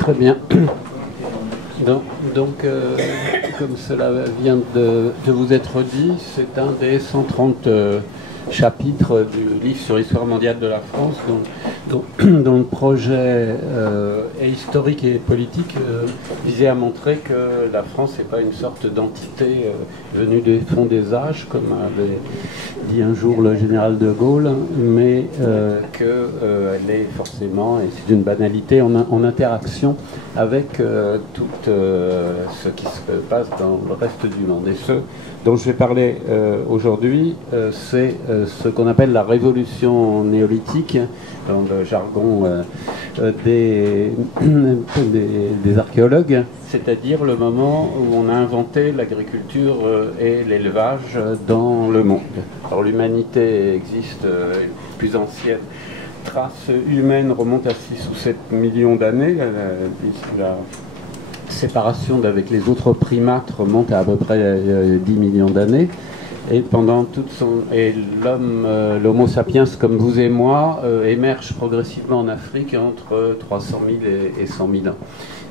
Très bien. Comme cela vient de vous être dit, c'est un des 130 chapitres du livre sur l'histoire mondiale de la France, dont le projet est historique et politique, visait à montrer que la France n'est pas une sorte d'entité venue des fonds des âges, comme avait dit un jour le général de Gaulle, mais qu'elle est forcément, et c'est une banalité, en interaction avec tout ce qui se passe dans le reste du monde. Et ce dont je vais parler aujourd'hui, c'est ce qu'on appelle la révolution néolithique, dans le jargon des archéologues, c'est-à-dire le moment où on a inventé l'agriculture et l'élevage dans le monde. Alors l'humanité existe, une plus ancienne trace humaine remonte à 6 ou 7 millions d'années. La séparation d'avec les autres primates remonte à peu près 10 millions d'années. Et pendant toute l'Homo sapiens, comme vous et moi, émerge progressivement en Afrique entre 300 000 et 100 000 ans.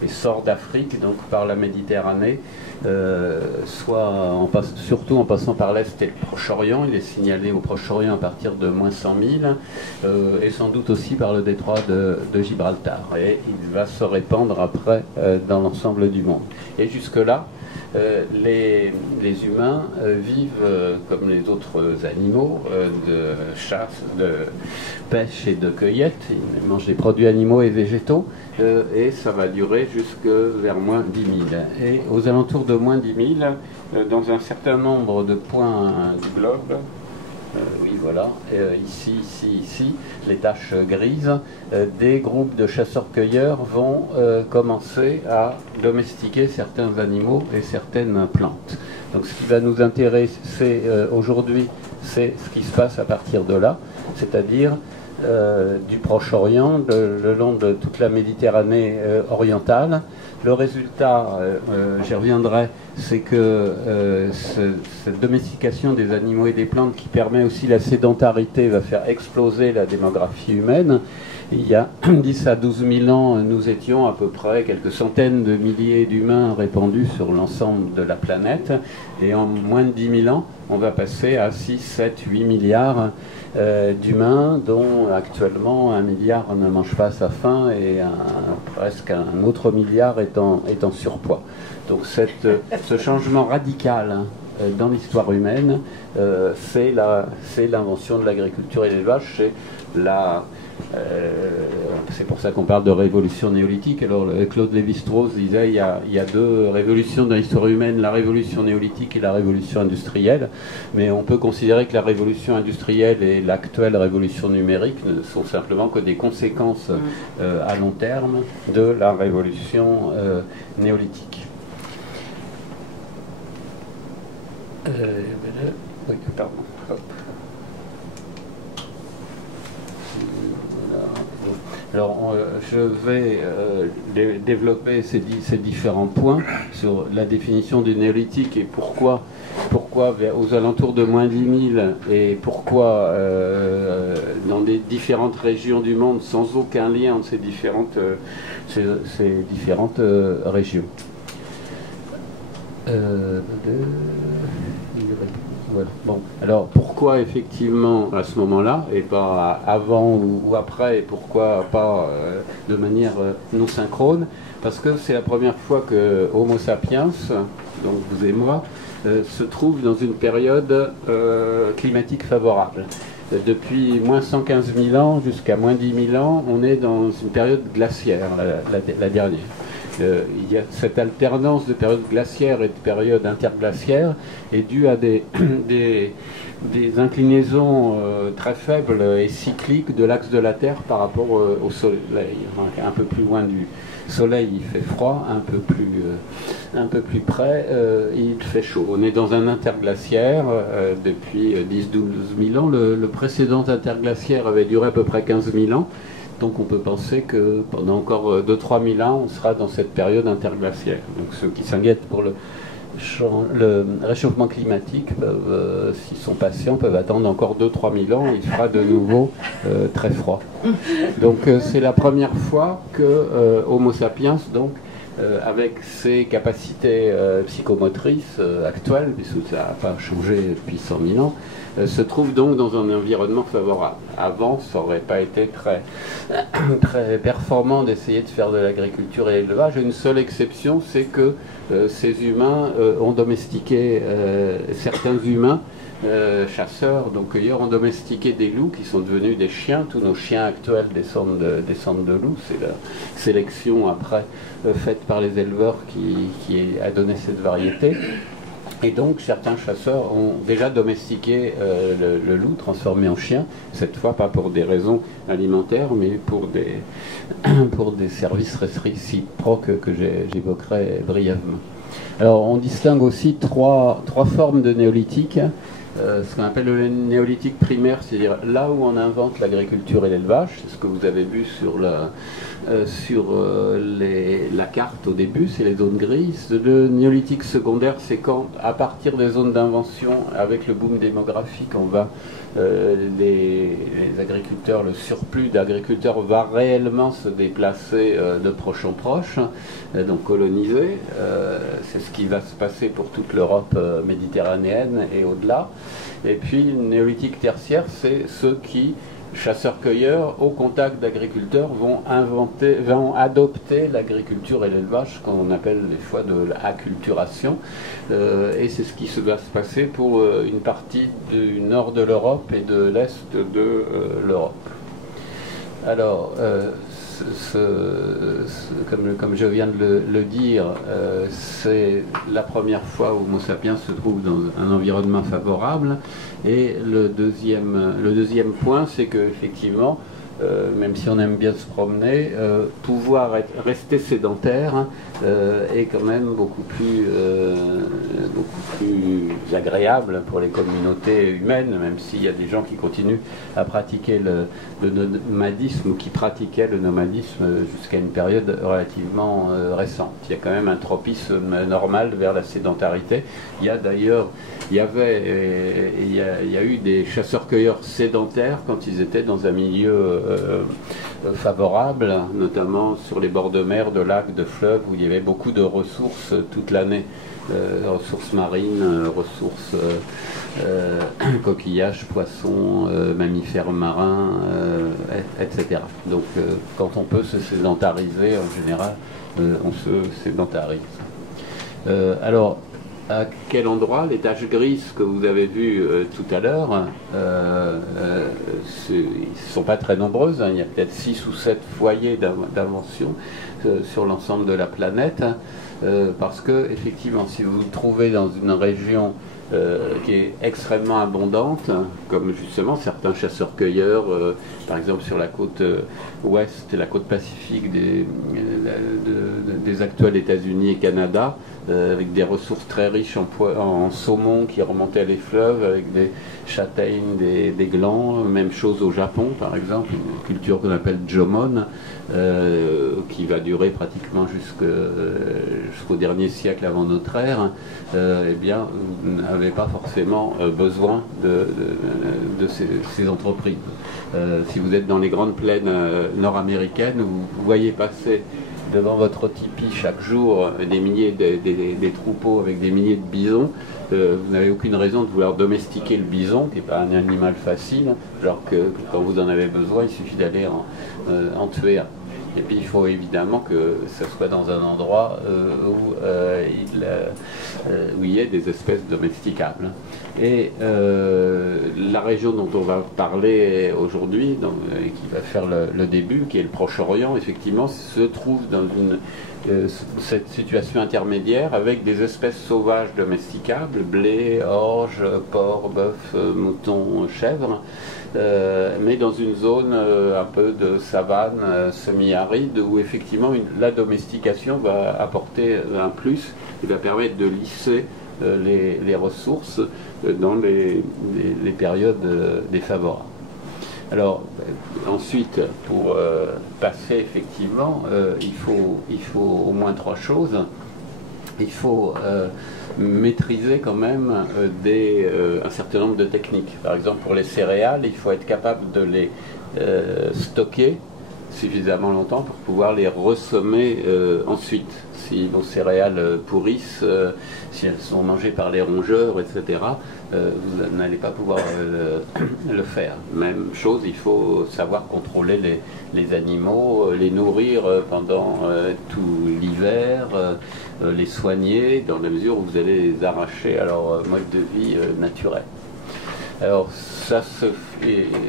Et sort d'Afrique, donc par la Méditerranée, surtout en passant par l'Est et le Proche-Orient. Il est signalé au Proche-Orient à partir de moins 100 000, et sans doute aussi par le détroit de Gibraltar. Et il va se répandre après dans l'ensemble du monde. Et jusque-là, les humains vivent comme les autres animaux de chasse, de pêche et de cueillette. Ils mangent des produits animaux et végétaux, et ça va durer jusque vers moins 10 000. Et aux alentours de moins 10 000, dans un certain nombre de points du globe, oui, voilà, ici, les taches grises, des groupes de chasseurs-cueilleurs vont commencer à domestiquer certains animaux et certaines plantes. Donc ce qui va nous intéresser aujourd'hui, c'est ce qui se passe à partir de là, c'est-à-dire du Proche-Orient, le long de toute la Méditerranée orientale. Le résultat, j'y reviendrai, c'est que cette domestication des animaux et des plantes qui permet aussi la sédentarité va faire exploser la démographie humaine. Il y a 10 à 12 000 ans, nous étions à peu près quelques centaines de milliers d'humains répandus sur l'ensemble de la planète. Et en moins de 10 000 ans, on va passer à 6, 7, 8 milliards d'humains, dont actuellement 1 milliard ne mange pas sa faim et presque un autre milliard est en surpoids. Donc ce changement radical dans l'histoire humaine, c'est l'invention de l'agriculture et de l'élevage. C'est pour ça qu'on parle de révolution néolithique. Alors Claude Lévi-Strauss disait il y a deux révolutions dans l'histoire humaine, la révolution néolithique et la révolution industrielle. Mais on peut considérer que la révolution industrielle et l'actuelle révolution numérique ne sont simplement que des conséquences à long terme de la révolution néolithique. Oui, pardon. Hop. Alors, je vais développer ces différents points sur la définition du néolithique et pourquoi aux alentours de moins 10 000 et pourquoi dans des différentes régions du monde sans aucun lien entre ces différentes régions. Voilà. Bon, alors pourquoi effectivement à ce moment-là et pas avant ou après, et pourquoi pas de manière non synchrone? Parce que c'est la première fois que Homo sapiens, donc vous et moi, se trouve dans une période climatique favorable. Depuis moins 115 000 ans jusqu'à moins 10 000 ans, on est dans une période glaciaire, la dernière. Il y a cette alternance de périodes glaciaires et de périodes interglaciaires est due à des inclinaisons très faibles et cycliques de l'axe de la Terre par rapport au Soleil. Un peu plus loin du Soleil, il fait froid, un peu plus près, il fait chaud. On est dans un interglaciaire depuis 10-12 000 ans. Le précédent interglaciaire avait duré à peu près 15 000 ans. Donc on peut penser que pendant encore 2-3 000 ans, on sera dans cette période interglaciaire. Donc ceux qui s'inquiètent pour le réchauffement climatique, s'ils sont patients, peuvent attendre encore 2-3 000 ans, il fera de nouveau très froid. Donc c'est la première fois que Homo sapiens, donc, avec ses capacités psychomotrices actuelles, puisque ça n'a pas changé depuis 100 000 ans, se trouve donc dans un environnement favorable. Avant, ça n'aurait pas été très, très performant d'essayer de faire de l'agriculture et l'élevage. Une seule exception, c'est que ces humains ont domestiqué, certains humains, chasseurs, donc cueilleurs, ont domestiqué des loups qui sont devenus des chiens. Tous nos chiens actuels descendent de loups. C'est la sélection après faite par les éleveurs qui a donné cette variété. Et donc certains chasseurs ont déjà domestiqué le loup, transformé en chien, cette fois pas pour des raisons alimentaires, mais pour des services réciproques que j'évoquerai brièvement. Alors on distingue aussi trois formes de néolithique. Ce qu'on appelle le néolithique primaire, c'est-à-dire là où on invente l'agriculture et l'élevage, c'est ce que vous avez vu sur la carte au début, c'est les zones grises. Le néolithique secondaire, c'est quand, à partir des zones d'invention, avec le boom démographique, les agriculteurs, le surplus d'agriculteurs va réellement se déplacer de proche en proche, donc coloniser. C'est ce qui va se passer pour toute l'Europe méditerranéenne et au-delà. Et puis le néolithique tertiaire, c'est ceux qui, chasseurs-cueilleurs, au contact d'agriculteurs, vont adopter l'agriculture et l'élevage, qu'on appelle des fois de l'acculturation. Et c'est ce qui va se passer pour une partie du nord de l'Europe et de l'est de l'Europe. Alors, comme je viens de le dire, c'est la première fois où Homo sapiens se trouve dans un environnement favorable. Et le deuxième point, c'est qu'effectivement, même si on aime bien se promener, pouvoir rester sédentaire est quand même beaucoup plus agréable pour les communautés humaines, même s'il y a des gens qui continuent à pratiquer le nomadisme ou qui pratiquaient le nomadisme jusqu'à une période relativement récente. Il y a quand même un tropisme normal vers la sédentarité. Il y a eu des chasseurs-cueilleurs sédentaires quand ils étaient dans un milieu favorable, notamment sur les bords de mer, de lacs, de fleuves, où il y avait beaucoup de ressources toute l'année, ressources marines, ressources coquillages, poissons, mammifères marins, etc. Donc quand on peut se sédentariser, en général, on se sédentarise. Alors, à quel endroit les taches grises que vous avez vues tout à l'heure, ils ne sont pas très nombreuses, hein, il y a peut-être 6 ou 7 foyers d'invention sur l'ensemble de la planète, parce que effectivement, si vous vous trouvez dans une région qui est extrêmement abondante, comme justement certains chasseurs-cueilleurs, par exemple sur la côte ouest et la côte pacifique des actuels États-Unis et Canada, avec des ressources très riches en saumon qui remontaient les fleuves, avec des châtaignes, des glands. Même chose au Japon, par exemple, une culture qu'on appelle Jomon, qui va durer pratiquement jusqu'au dernier siècle avant notre ère. Eh bien, vous n'avez pas forcément besoin de ces entreprises. Si vous êtes dans les grandes plaines nord-américaines, vous voyez passer devant votre tipi chaque jour des troupeaux avec des milliers de bisons, vous n'avez aucune raison de vouloir domestiquer le bison, qui n'est pas un animal facile, alors que quand vous en avez besoin, il suffit d'aller en tuer un. Et puis il faut évidemment que ce soit dans un endroit où il y ait des espèces domesticables. Et la région dont on va parler aujourd'hui, et qui va faire le début, qui est le Proche-Orient, effectivement, se trouve dans cette situation intermédiaire avec des espèces sauvages domesticables, blé, orge, porc, bœuf, mouton, chèvre, mais dans une zone un peu de savane semi-aride où effectivement la domestication va apporter un plus et va permettre de lisser les ressources dans les périodes défavorables. Alors, ensuite, pour passer effectivement, il faut au moins 3 choses. il faut maîtriser quand même un certain nombre de techniques. Par exemple, pour les céréales, il faut être capable de les stocker suffisamment longtemps pour pouvoir les ressommer ensuite. Si nos céréales pourrissent, si elles sont mangées par les rongeurs, etc., vous n'allez pas pouvoir le faire. Même chose, il faut savoir contrôler les animaux, les nourrir pendant tout l'hiver, les soigner dans la mesure où vous allez les arracher à leur mode de vie naturel. Alors ça se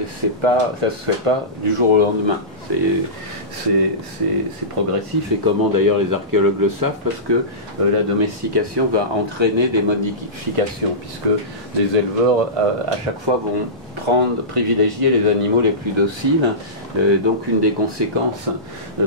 fait pas du jour au lendemain. C'est progressif, et comment d'ailleurs les archéologues le savent, parce que la domestication va entraîner des modifications, puisque les éleveurs à chaque fois vont privilégier les animaux les plus dociles. Donc une des conséquences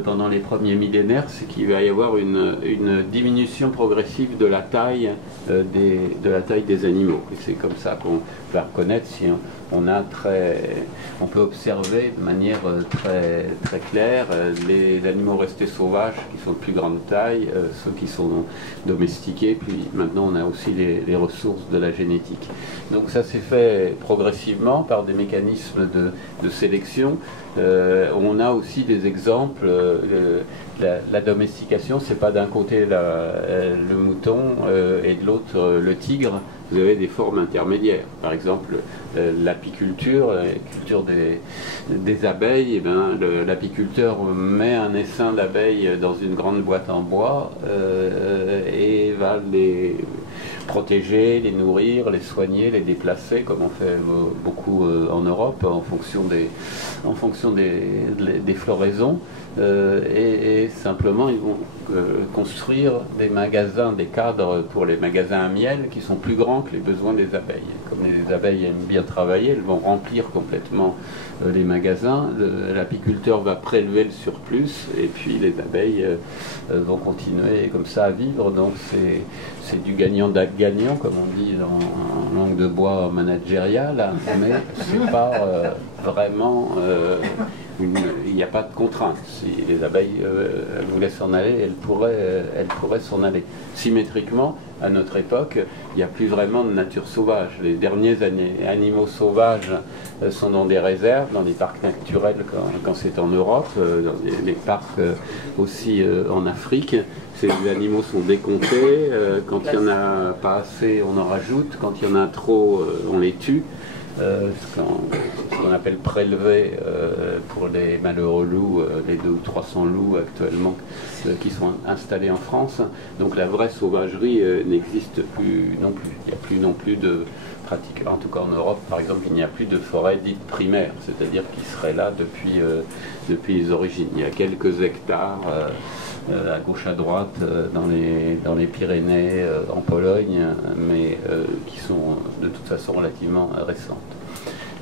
pendant les premiers millénaires, c'est qu'il va y avoir une diminution progressive de la taille des animaux. Et c'est comme ça qu'on va reconnaître si on peut observer de manière très, très claire les animaux restés sauvages qui sont de plus grande taille, ceux qui sont domestiqués, puis maintenant on a aussi les ressources de la génétique. Donc ça s'est fait progressivement par des mécanismes de sélection. On a aussi des exemples. La domestication, c'est pas d'un côté le mouton et de l'autre le tigre. Vous avez des formes intermédiaires. Par exemple, l'apiculture, la culture des abeilles. L'apiculteur met un essaim d'abeilles dans une grande boîte en bois et va les protéger, les nourrir, les soigner, les déplacer, comme on fait beaucoup en Europe, en fonction des floraisons. Et simplement ils vont construire des magasins, des cadres pour les magasins à miel qui sont plus grands que les besoins des abeilles. Comme les abeilles aiment bien travailler, elles vont remplir complètement les magasins. L'apiculteur va prélever le surplus et puis les abeilles vont continuer comme ça à vivre. Donc c'est du gagnant-gagnant, comme on dit en langue de bois managériale, mais c'est pas vraiment il n'y a pas de contrainte. Si les abeilles voulaient s'en aller, elles pourraient s'en aller. Symétriquement, à notre époque, il n'y a plus vraiment de nature sauvage. Les derniers animaux sauvages sont dans des réserves, dans des parcs naturels quand c'est en Europe, dans les parcs aussi en Afrique. Ces animaux sont décomptés. Quand il n'y en a pas assez, on en rajoute. Quand il y en a trop, on les tue. Ce qu'on appelle prélever pour les malheureux loups, les 200 ou 300 loups actuellement qui sont installés en France. Donc la vraie sauvagerie n'existe plus non plus. Il n'y a plus non plus de pratique. En tout cas en Europe, par exemple, il n'y a plus de forêt dite primaire, c'est-à-dire qui serait là depuis les origines. Il y a quelques hectares à gauche à droite dans les Pyrénées, en Pologne, mais qui sont de toute façon relativement récentes.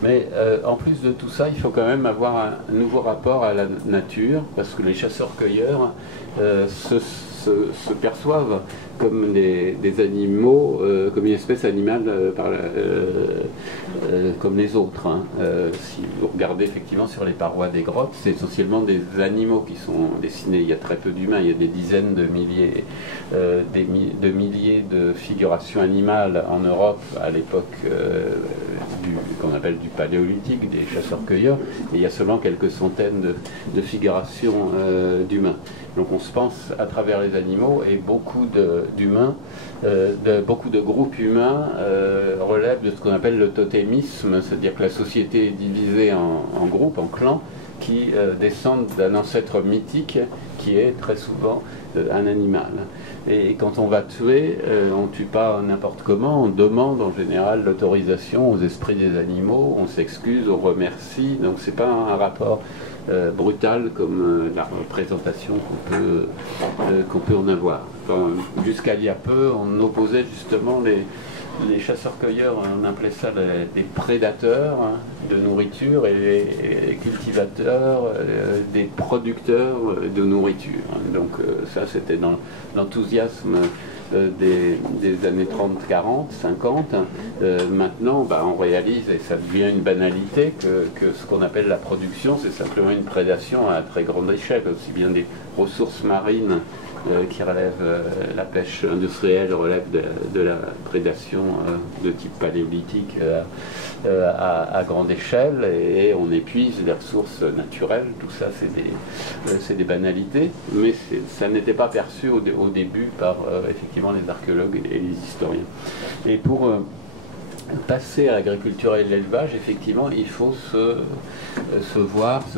Mais en plus de tout ça, il faut quand même avoir un nouveau rapport à la nature, parce que les chasseurs-cueilleurs se perçoivent comme des animaux, comme une espèce animale comme les autres. Si vous regardez effectivement sur les parois des grottes, c'est essentiellement des animaux qui sont dessinés. Il y a très peu d'humains, il y a des dizaines de milliers, de milliers de figurations animales en Europe à l'époque qu'on appelle du paléolithique, des chasseurs-cueilleurs, et il y a seulement quelques centaines de figurations d'humains. Donc on se pense à travers les animaux, et beaucoup de groupes humains relèvent de ce qu'on appelle le totémisme, c'est-à-dire que la société est divisée en groupes, en clans, qui descendent d'un ancêtre mythique qui est très souvent un animal. Et quand on va tuer, on ne tue pas n'importe comment, on demande en général l'autorisation aux esprits des animaux, on s'excuse, on remercie, donc c'est pas un rapport brutal comme la représentation qu'on peut en avoir. Enfin, jusqu'à il y a peu, on opposait justement les chasseurs-cueilleurs, on appelait ça des prédateurs de nourriture, et les cultivateurs, des producteurs de nourriture. Donc ça, c'était dans l'enthousiasme des années 30, 40, 50. Maintenant, on réalise, et ça devient une banalité, que ce qu'on appelle la production, c'est simplement une prédation à très grande échelle, aussi bien des ressources marines qui relève, la pêche industrielle relève de la prédation de type paléolithique à grande échelle, et on épuise les ressources naturelles. Tout ça, c'est des banalités, mais ça n'était pas perçu au début par effectivement les archéologues et les historiens. Et pour passer à l'agriculture et l'élevage, effectivement, il faut se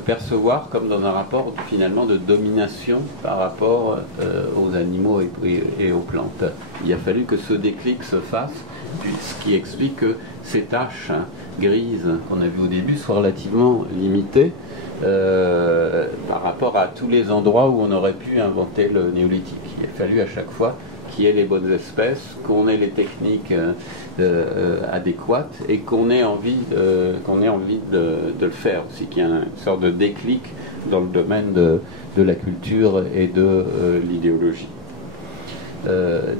percevoir comme dans un rapport finalement de domination par rapport aux animaux et aux plantes. Il a fallu que ce déclic se fasse, ce qui explique que ces taches grises qu'on a vues au début soient relativement limitées par rapport à tous les endroits où on aurait pu inventer le néolithique. Il a fallu à chaque fois qu'il y ait les bonnes espèces, qu'on ait les techniques adéquates et qu'on ait envie de le faire aussi, qu'il y ait une sorte de déclic dans le domaine de la culture et de l'idéologie.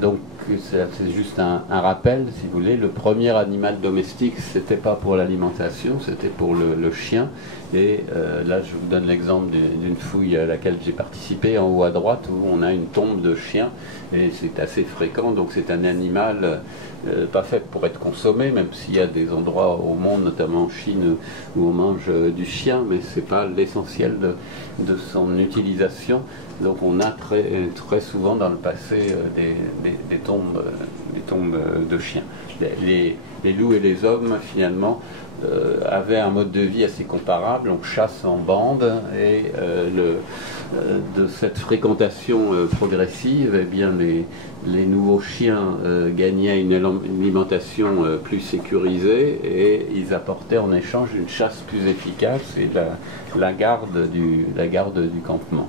Donc c'est juste un rappel, si vous voulez. Le premier animal domestique, c'était pas pour l'alimentation, c'était pour le chien. Et là, je vous donne l'exemple d'une fouille à laquelle j'ai participé, en haut à droite, où on a une tombe de chien, et c'est assez fréquent. Donc c'est un animal pas fait pour être consommé, même s'il y a des endroits au monde, notamment en Chine, où on mange du chien, mais c'est pas l'essentiel de son utilisation. Donc on a très souvent dans le passé des tombes de chiens. Les loups et les hommes, finalement, avaient un mode de vie assez comparable. On chasse en bande, et de cette fréquentation progressive, eh bien, les nouveaux chiens gagnaient une alimentation plus sécurisée, et ils apportaient en échange une chasse plus efficace et la garde du campement.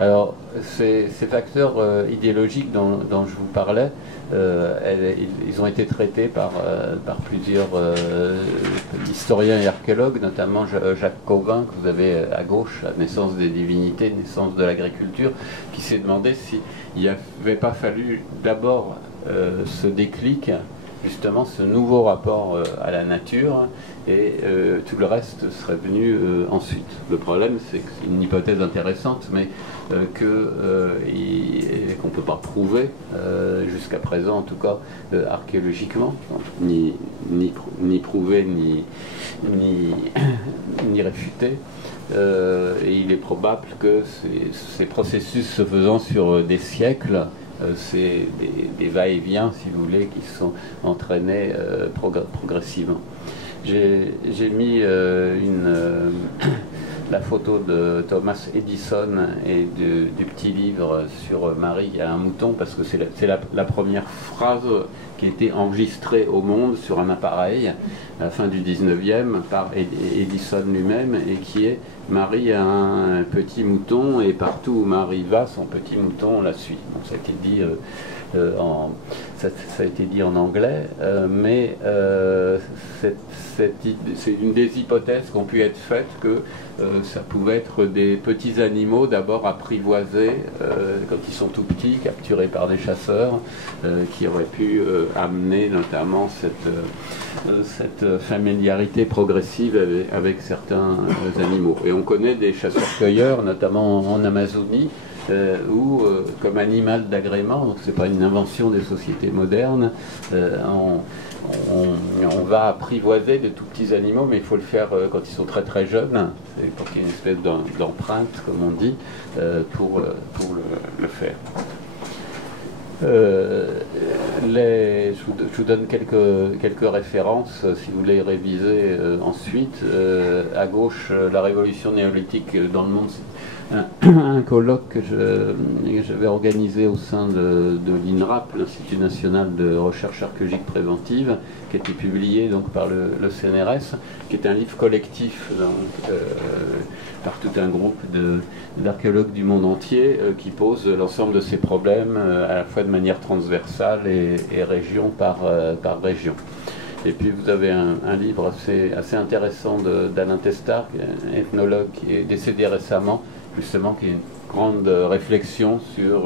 Alors, ces facteurs idéologiques dont je vous parlais, ils ont été traités par plusieurs historiens et archéologues, notamment Jacques Cauvin, que vous avez à gauche, à Naissance des divinités, Naissance de l'agriculture, qui s'est demandé s'il n'avait pas fallu d'abord ce déclic, justement ce nouveau rapport à la nature, et tout le reste serait venu ensuite. Le problème, c'est que c'est une hypothèse intéressante, mais qu'on ne peut pas prouver, jusqu'à présent en tout cas, archéologiquement, ni prouver, ni réfuter. Et il est probable que ces processus se faisant sur des siècles, c'est des va-et-vient, si vous voulez, qui sont entraînés progressivement. J'ai mis la photo de Thomas Edison et du petit livre sur Marie à un mouton, parce que c'est la première phrase qui a été enregistrée au monde sur un appareil à la fin du 19e par Edison lui-même, et qui est Marie a un petit mouton, et partout où Marie va, son petit mouton la suit. Bon, ça a été dit en anglais, mais c'est une des hypothèses qui ont pu être faites, que ça pouvait être des petits animaux d'abord apprivoisés quand ils sont tout petits, capturés par des chasseurs, qui auraient pu amener notamment cette familiarité progressive avec certains animaux. Et on connaît des chasseurs-cueilleurs, notamment en Amazonie, où, comme animal d'agrément, donc c'est pas une invention des sociétés modernes, on va apprivoiser de tout petits animaux, mais il faut le faire quand ils sont très très jeunes, pour qu'il y ait une espèce d'empreinte, comme on dit, pour le faire. Je vous donne quelques références, si vous voulez réviser ensuite. À gauche, la révolution néolithique dans le monde. Un colloque que j'avais organisé au sein de l'INRAP, l'Institut national de recherche archéologique préventive, qui a été publié donc par le CNRS, qui est un livre collectif donc, par tout un groupe d'archéologues du monde entier, qui pose l'ensemble de ces problèmes à la fois de manière transversale et région par région. Et puis vous avez un livre assez intéressant d'Alain Testard, un ethnologue qui est décédé récemment, justement, qui est une grande réflexion sur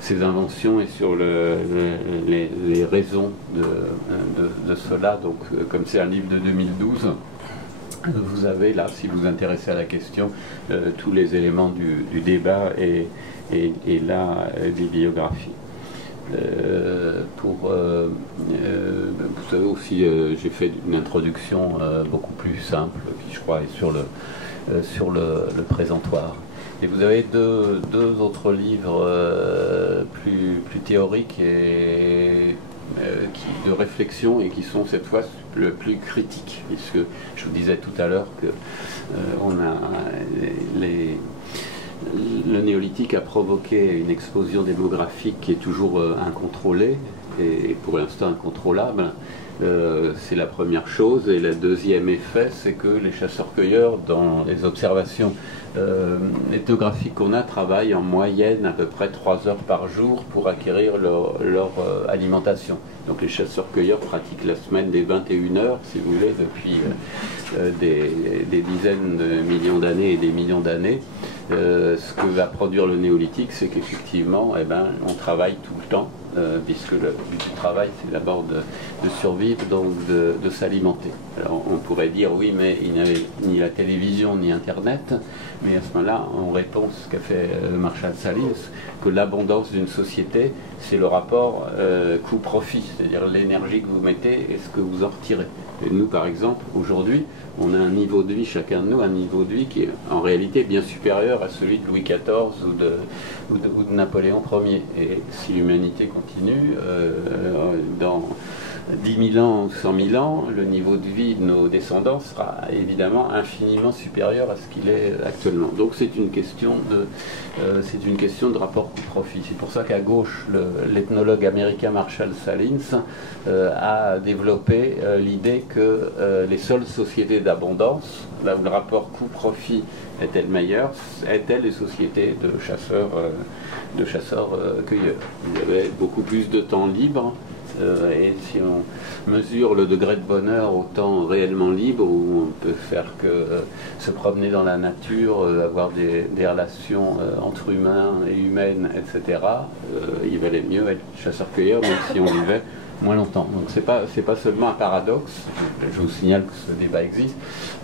ces inventions et sur les raisons de cela. Donc, comme c'est un livre de 2012, vous avez là, si vous vous intéressez à la question, tous les éléments du débat et et la bibliographies. Vous savez aussi, j'ai fait une introduction beaucoup plus simple, qui je crois est sur le présentoir. Et vous avez deux autres livres plus théoriques et de réflexion, et qui sont cette fois le plus critiques, puisque je vous disais tout à l'heure que le néolithique a provoqué une explosion démographique qui est toujours incontrôlée, et pour l'instant incontrôlable. C'est la première chose. Et le deuxième effet, c'est que les chasseurs-cueilleurs, dans les observations ethnographiques qu'on a, travaillent en moyenne à peu près 3 heures par jour pour acquérir leur alimentation. Donc les chasseurs-cueilleurs pratiquent la semaine des 21 heures, si vous voulez, depuis des dizaines de millions d'années et des millions d'années. Ce que va produire le néolithique, c'est qu'effectivement, on travaille tout le temps, puisque le but du travail, c'est d'abord de survivre, donc de s'alimenter. Alors on pourrait dire, oui, mais il n'y avait ni la télévision ni Internet, mais à ce moment-là, on répond ce qu'a fait Marshall Salins, que l'abondance d'une société, c'est le rapport coût-profit, c'est-à-dire l'énergie que vous mettez et ce que vous en retirez. Et nous, par exemple, aujourd'hui, on a un niveau de vie, chacun de nous, un niveau de vie qui est en réalité bien supérieur à celui de Louis XIV ou de Napoléon Ier. Et si l'humanité continue, dans 10 000 ans ou 100 000 ans, le niveau de vie de nos descendants sera évidemment infiniment supérieur à ce qu'il est actuellement. Donc c'est une question de rapport coût-profit. C'est pour ça qu'à gauche, l'ethnologue américain Marshall Salins a développé l'idée que les seules sociétés d'abondance, là où le rapport coût-profit était le meilleur, étaient les sociétés de chasseurs-cueilleurs. Ils avaient beaucoup plus de temps libre. Et si on mesure le degré de bonheur au temps réellement libre, où on peut faire que se promener dans la nature, avoir des relations entre humains et humaines, etc., il valait mieux être chasseur-cueilleur, même si on vivait moins longtemps. Donc c'est pas seulement un paradoxe, je vous signale que ce débat existe.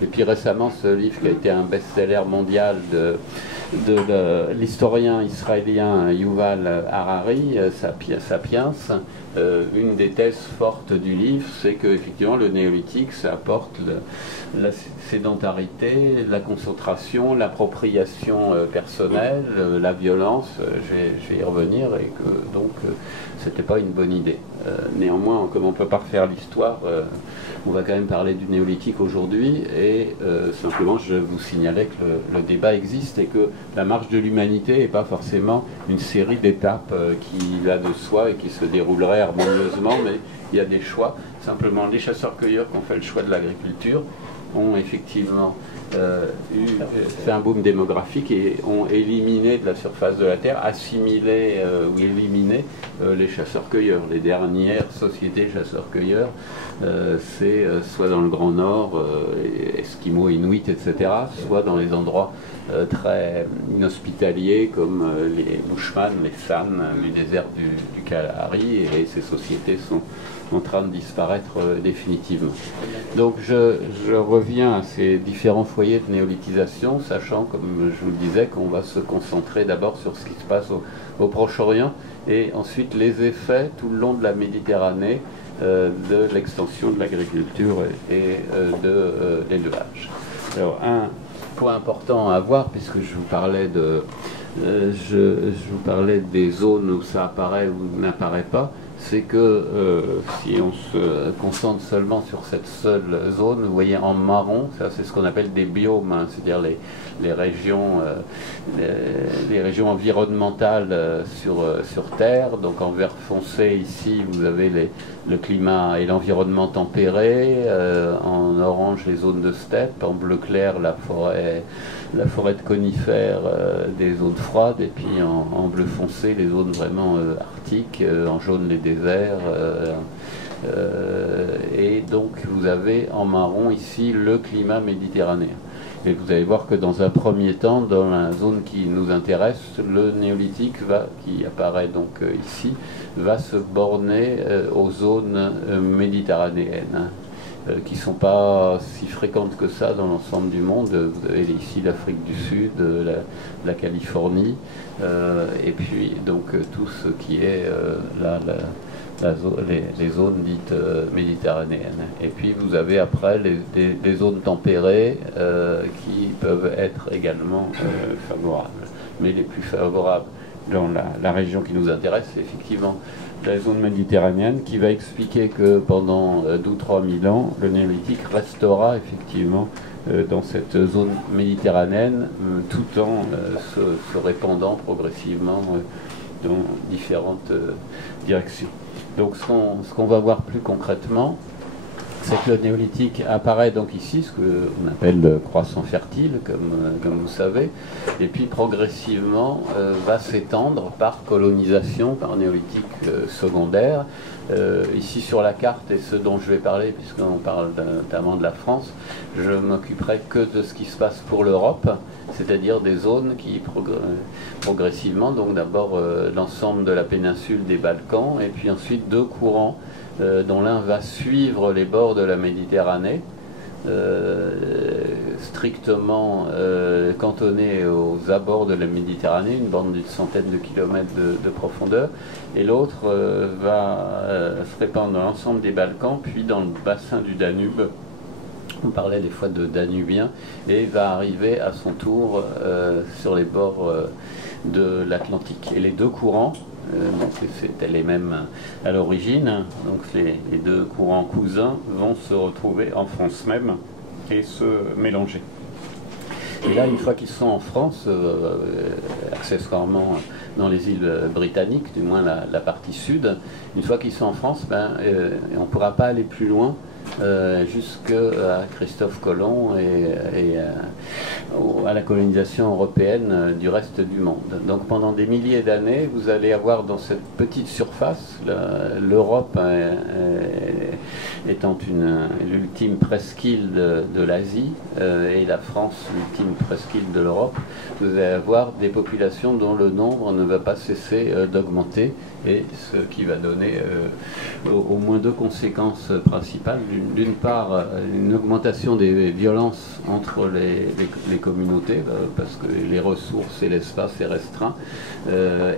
Et puis récemment, ce livre qui a été un best-seller mondial de l'historien israélien Yuval Harari, Sapiens, une des thèses fortes du livre, c'est qu'effectivement le néolithique, ça apporte la sédentarité, la concentration, l'appropriation personnelle, la violence, je vais y revenir, et que donc c'était pas une bonne idée. Néanmoins, comme on ne peut pas refaire l'histoire, on va quand même parler du néolithique aujourd'hui, et simplement je vous signalais que le débat existe et que la marche de l'humanité n'est pas forcément une série d'étapes qui va de soi et qui se déroulerait harmonieusement, mais il y a des choix. Simplement, les chasseurs-cueilleurs qui ont fait le choix de l'agriculture ont effectivement fait un boom démographique et ont éliminé de la surface de la Terre, assimilé ou éliminé les chasseurs-cueilleurs. Les dernières sociétés chasseurs-cueilleurs, c'est soit dans le Grand Nord, Esquimaux, Inuits, etc., soit dans les endroits très inhospitaliers comme les Bushman, les San du désert du Kalahari, et ces sociétés sont en train de disparaître définitivement. Donc je reviens à ces différents foyers de néolithisation, sachant, comme je vous le disais, qu'on va se concentrer d'abord sur ce qui se passe au Proche-Orient, et ensuite les effets tout le long de la Méditerranée de l'extension de l'agriculture et de l'élevage. Alors un point important à voir, puisque je vous parlais des zones où ça apparaît ou n'apparaît pas, c'est que si on se concentre seulement sur cette seule zone, vous voyez en marron, ça c'est ce qu'on appelle des biomes, hein, c'est-à-dire les régions environnementales sur Terre. Donc en vert foncé ici, vous avez le climat et l'environnement tempéré, en orange les zones de steppe, en bleu clair la forêt de conifères des zones froides, et puis en bleu foncé les zones vraiment arctiques, en jaune les déserts, et donc vous avez en marron ici le climat méditerranéen. Et vous allez voir que dans un premier temps, dans la zone qui nous intéresse, le néolithique qui apparaît donc ici, va se borner aux zones méditerranéennes. qui ne sont pas si fréquentes que ça dans l'ensemble du monde. Vous avez ici l'Afrique du Sud, la Californie, et puis donc tout ce qui est les zones dites méditerranéennes. Et puis vous avez après les zones tempérées qui peuvent être également favorables. Mais les plus favorables dans la région qui nous intéresse, c'est effectivement la zone méditerranéenne, qui va expliquer que pendant 2 ou 3 000 ans, le néolithique restera effectivement dans cette zone méditerranéenne, tout en se répandant progressivement dans différentes directions. Donc ce qu'on va voir plus concrètement, c'est que le néolithique apparaît donc ici, ce qu'on appelle le croissant fertile, comme vous savez, et puis progressivement va s'étendre par colonisation, par néolithique secondaire. Ici sur la carte, et ce dont je vais parler, puisqu'on parle notamment de la France, je m'occuperai que de ce qui se passe pour l'Europe, c'est-à-dire des zones qui progressivement, donc d'abord l'ensemble de la péninsule des Balkans, et puis ensuite 2 courants dont l'un va suivre les bords de la Méditerranée, strictement cantonné aux abords de la Méditerranée, une bande d'une centaine de kilomètres de profondeur, et l'autre va se répandre dans l'ensemble des Balkans, puis dans le bassin du Danube. On parlait des fois de Danubiens, et va arriver à son tour sur les bords de l'Atlantique. Et les 2 courants, donc c'était les mêmes à l'origine, donc les 2 courants cousins vont se retrouver en France même et se mélanger. Et là, une fois qu'ils sont en France, accessoirement dans les îles britanniques, du moins la partie sud, une fois qu'ils sont en France, on ne pourra pas aller plus loin jusqu'à Christophe Colomb et à la colonisation européenne du reste du monde. Donc pendant des milliers d'années, vous allez avoir dans cette petite surface, l'Europe étant l'ultime presqu'île de l'Asie et la France l'ultime presqu'île de l'Europe, vous allez avoir des populations dont le nombre ne va pas cesser d'augmenter, et ce qui va donner au moins 2 conséquences principales. D'une part, une augmentation des violences entre les communautés, parce que les ressources et l'espace est restreint,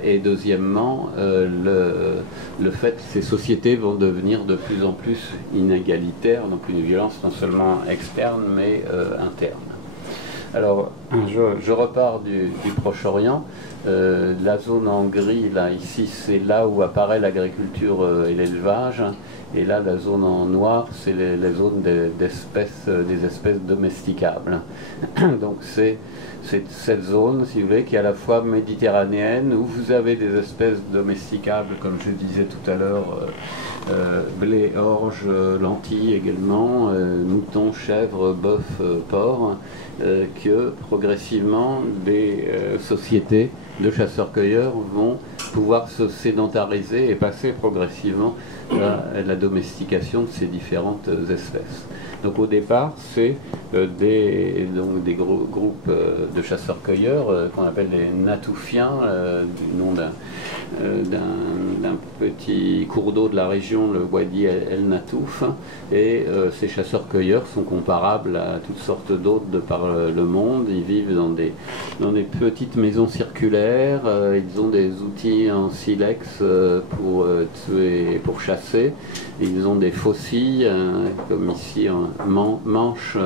et deuxièmement, le fait que ces sociétés vont devenir de plus en plus inégalitaires, donc une violence non seulement externe, mais interne. Alors, je repars du Proche-Orient. La zone en gris, là, ici, c'est là où apparaît l'agriculture et l'élevage. Et là, la zone en noir, c'est les zones des espèces domesticables. Donc, c'est cette zone, si vous voulez, qui est à la fois méditerranéenne, où vous avez des espèces domesticables, comme je disais tout à l'heure, blé, orge, lentilles également, moutons, chèvres, bœufs, porcs, que progressivement des sociétés de chasseurs-cueilleurs vont pouvoir se sédentariser et passer progressivement à la domestication de ces différentes espèces. Donc au départ, c'est des gros groupes de chasseurs-cueilleurs qu'on appelle les Natoufiens, du nom d'un petit cours d'eau de la région, le Wadi El Natouf. Et ces chasseurs-cueilleurs sont comparables à toutes sortes d'autres de par le monde. Ils vivent dans des petites maisons circulaires, ils ont des outils en silex pour tuer, pour chasser. Ils ont des faucilles, comme ici, manches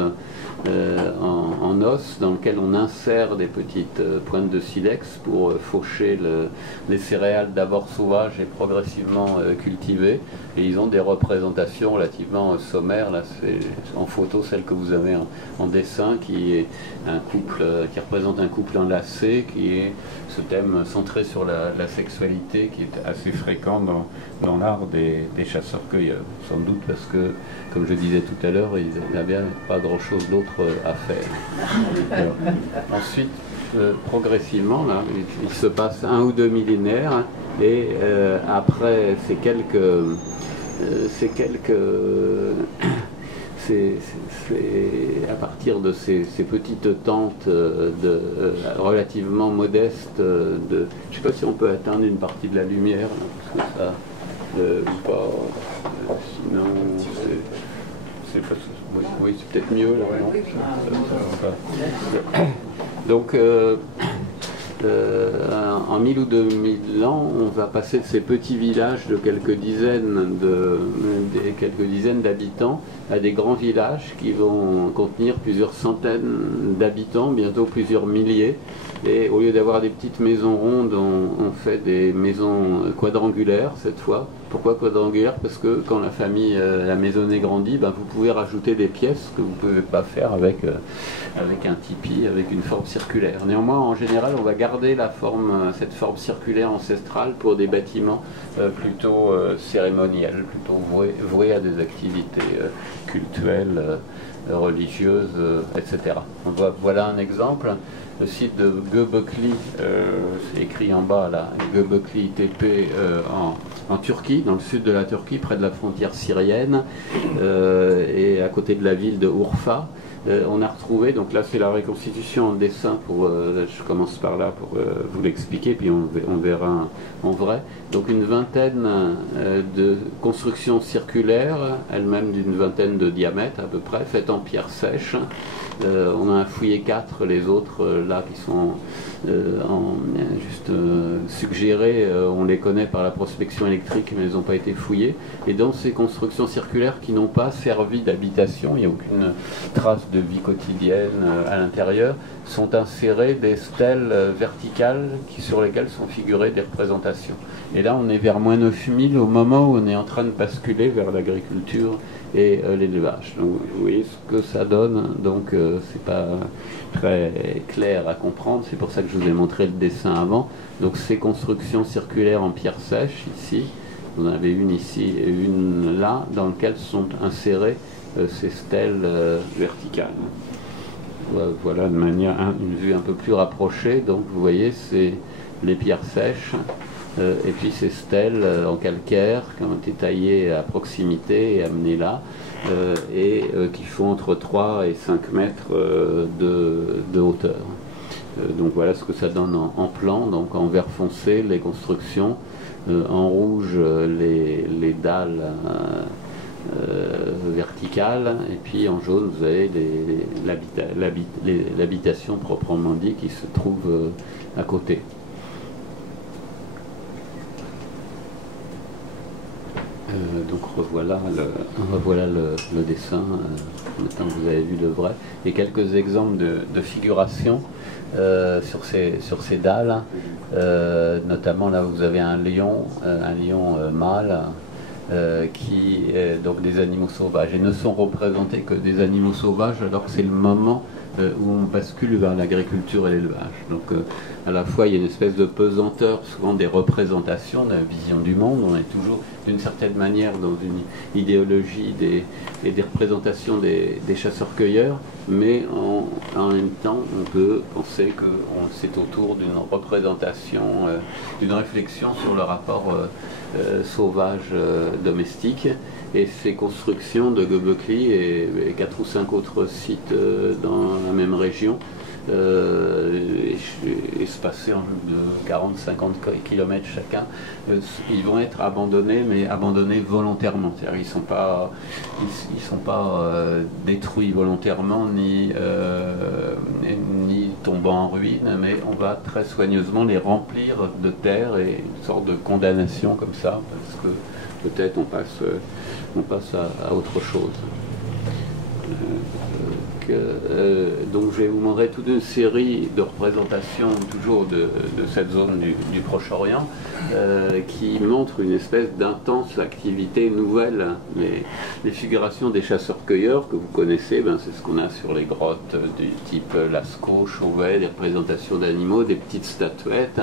en os, dans lequel on insère des petites pointes de silex pour faucher les céréales d'abord sauvages et progressivement cultivées. Et ils ont des représentations relativement sommaires. Là, c'est en photo celle que vous avez en dessin, qui est un couple, qui représente un couple enlacé, qui est ce thème centré sur la sexualité, qui est assez fréquent dans l'art des chasseurs-cueilleurs. Sans doute parce que, comme je disais tout à l'heure, il n'avait pas grand-chose d'autre à faire. Alors, ensuite, progressivement, là, il se passe 1 ou 2 millénaires, et après ces quelques c'est à partir de ces petites tentes relativement modestes. Je ne sais pas si on peut atteindre une partie de la lumière, là, parce que ça, sinon oui, c'est peut-être mieux là. Non, donc, en 1000 ou 2000 ans, on va passer de ces petits villages de quelques dizaines d'habitants à des grands villages qui vont contenir plusieurs centaines d'habitants, bientôt plusieurs milliers. Et au lieu d'avoir des petites maisons rondes, on fait des maisons quadrangulaires cette fois. Pourquoi quadrangulaire? Parce que quand la famille, la maisonnée grandit, ben, vous pouvez rajouter des pièces que vous ne pouvez pas faire avec un tipi, avec une forme circulaire. Néanmoins, en général, on va garder cette forme circulaire ancestrale pour des bâtiments plutôt cérémoniels, plutôt voués à des activités cultuelles, religieuses, etc. Voilà un exemple. Le site de Göbekli, c'est écrit en bas là, Göbekli Tepe en Turquie, dans le sud de la Turquie, près de la frontière syrienne, et à côté de la ville de Urfa. On a retrouvé, donc là c'est la reconstitution en dessin, je commence par là pour vous l'expliquer, puis on verra en vrai. Donc une vingtaine de constructions circulaires, elles-mêmes d'une vingtaine de diamètres à peu près, faites en pierre sèche. On en a fouillé 4, les autres là qui sont suggérés, on les connaît par la prospection électrique, mais elles n'ont pas été fouillées. Et dans ces constructions circulaires qui n'ont pas servi d'habitation, il n'y a aucune trace de vie quotidienne à l'intérieur, sont insérées des stèles verticales sur lesquelles sont figurées des représentations. Et là, on est vers moins 9000 au moment où on est en train de basculer vers l'agriculture et l'élevage. Donc, vous voyez ce que ça donne. Donc, c'est pas très clair à comprendre. C'est pour ça que je vous ai montré le dessin avant. Donc, ces constructions circulaires en pierre sèche ici, vous en avez une ici et une là, dans lesquelles sont insérées ces stèles verticales. Voilà une vue un peu plus rapprochée. Donc, vous voyez, c'est les pierres sèches. Et puis ces stèles en calcaire qui ont été taillées à proximité et amenées là, qui font entre 3 et 5 mètres de hauteur. Donc voilà ce que ça donne en plan. Donc en vert foncé, les constructions, en rouge, les dalles verticales, et puis en jaune, vous avez l'habitation proprement dit qui se trouve à côté. Donc revoilà le dessin, maintenant que vous avez vu le vrai, et quelques exemples de figuration sur ces dalles, notamment là vous avez un lion mâle, qui est donc des animaux sauvages, et ne sont représentés que des animaux sauvages alors que c'est le moment où on bascule vers l'agriculture et l'élevage. Donc à la fois il y a une espèce de pesanteur souvent des représentations, de la vision du monde. On est toujours d'une certaine manière dans une idéologie et des représentations des chasseurs-cueilleurs, mais en même temps on peut penser que c'est autour d'une représentation, d'une réflexion sur le rapport sauvage domestique. Et ces constructions de Göbekli et 4 ou 5 autres sites dans la même région, espacés de 40-50 km chacun, ils vont être abandonnés, mais abandonnés volontairement. C'est-à-dire ils ne sont pas détruits volontairement ni tombant en ruine, mais on va très soigneusement les remplir de terre, et une sorte de condamnation comme ça, parce que peut-être on passe à autre chose. Donc je vais vous montrer toute une série de représentations toujours de cette zone du Proche-Orient qui montrent une espèce d'intense activité nouvelle. Les figurations des chasseurs-cueilleurs que vous connaissez, c'est ce qu'on a sur les grottes du type Lascaux, Chauvet, des représentations d'animaux, des petites statuettes,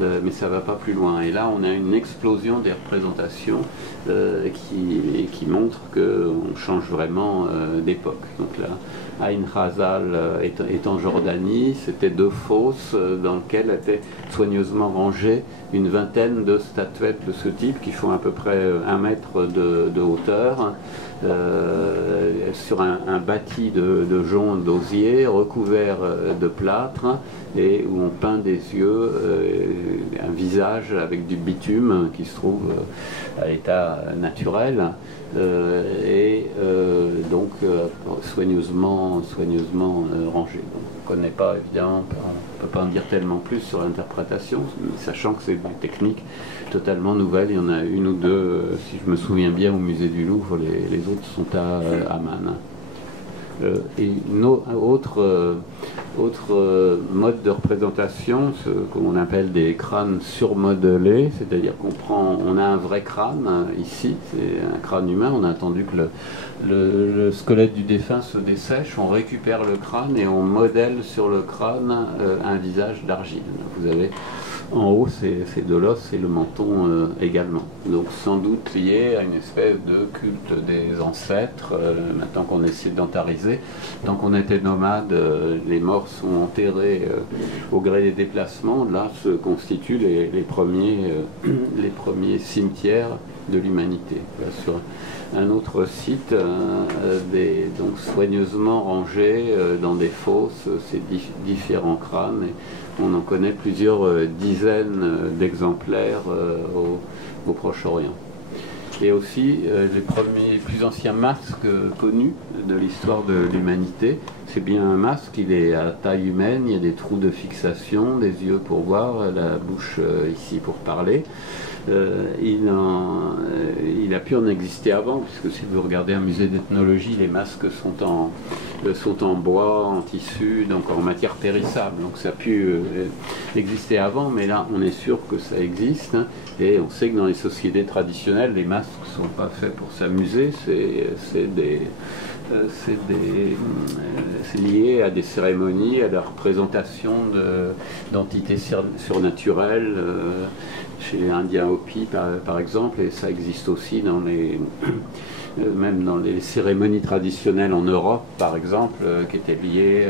mais ça ne va pas plus loin. Et là on a une explosion des représentations qui montre qu'on change vraiment d'époque. Donc là, Ain Khazal est en Jordanie. C'était 2 fosses dans lesquelles étaient soigneusement rangées une vingtaine de statuettes de ce type qui font à peu près 1 mètre de hauteur, sur un bâti de jonc d'osier recouvert de plâtre, et où on peint des yeux, un visage avec du bitume qui se trouve à l'état naturel, donc soigneusement rangé. Donc, on ne connaît pas, évidemment, on ne peut pas en dire tellement plus sur l'interprétation, sachant que c'est une technique totalement nouvelle. Il y en a 1 ou 2, si je me souviens bien, au musée du Louvre, les autres sont à Amman. Et autre mode de représentation, ce qu'on appelle des crânes surmodelés, c'est-à-dire on a un vrai crâne ici, c'est un crâne humain, on a attendu que le squelette du défunt se dessèche, on récupère le crâne et on modèle sur le crâne un visage d'argile. Vous avez en haut, c'est de l'os et le menton également. Donc sans doute lié à une espèce de culte des ancêtres, maintenant qu'on essaie d'entariser. Tant qu'on était nomade, les morts sont enterrés au gré des déplacements. Là se constituent les premiers cimetières de l'humanité. Sur un autre site, donc soigneusement rangés dans des fosses, ces différents crânes. Et on en connaît plusieurs dizaines d'exemplaires au Proche-Orient. Et aussi, les plus anciens masques connus de l'histoire de l'humanité, c'est bien un masque, il est à taille humaine, il y a des trous de fixation, des yeux pour voir, la bouche ici pour parler. Il a pu en exister avant, puisque si vous regardez un musée d'ethnologie, les masques sont en bois, en tissu, donc en matière périssable. Donc ça a pu exister avant, mais là on est sûr que ça existe. Et on sait que dans les sociétés traditionnelles, les masques ne sont pas faits pour s'amuser, c'est lié à des cérémonies, à la représentation d'entités surnaturelles, chez les Indiens Hopi par exemple, et ça existe aussi même dans les cérémonies traditionnelles en Europe par exemple, qui étaient liées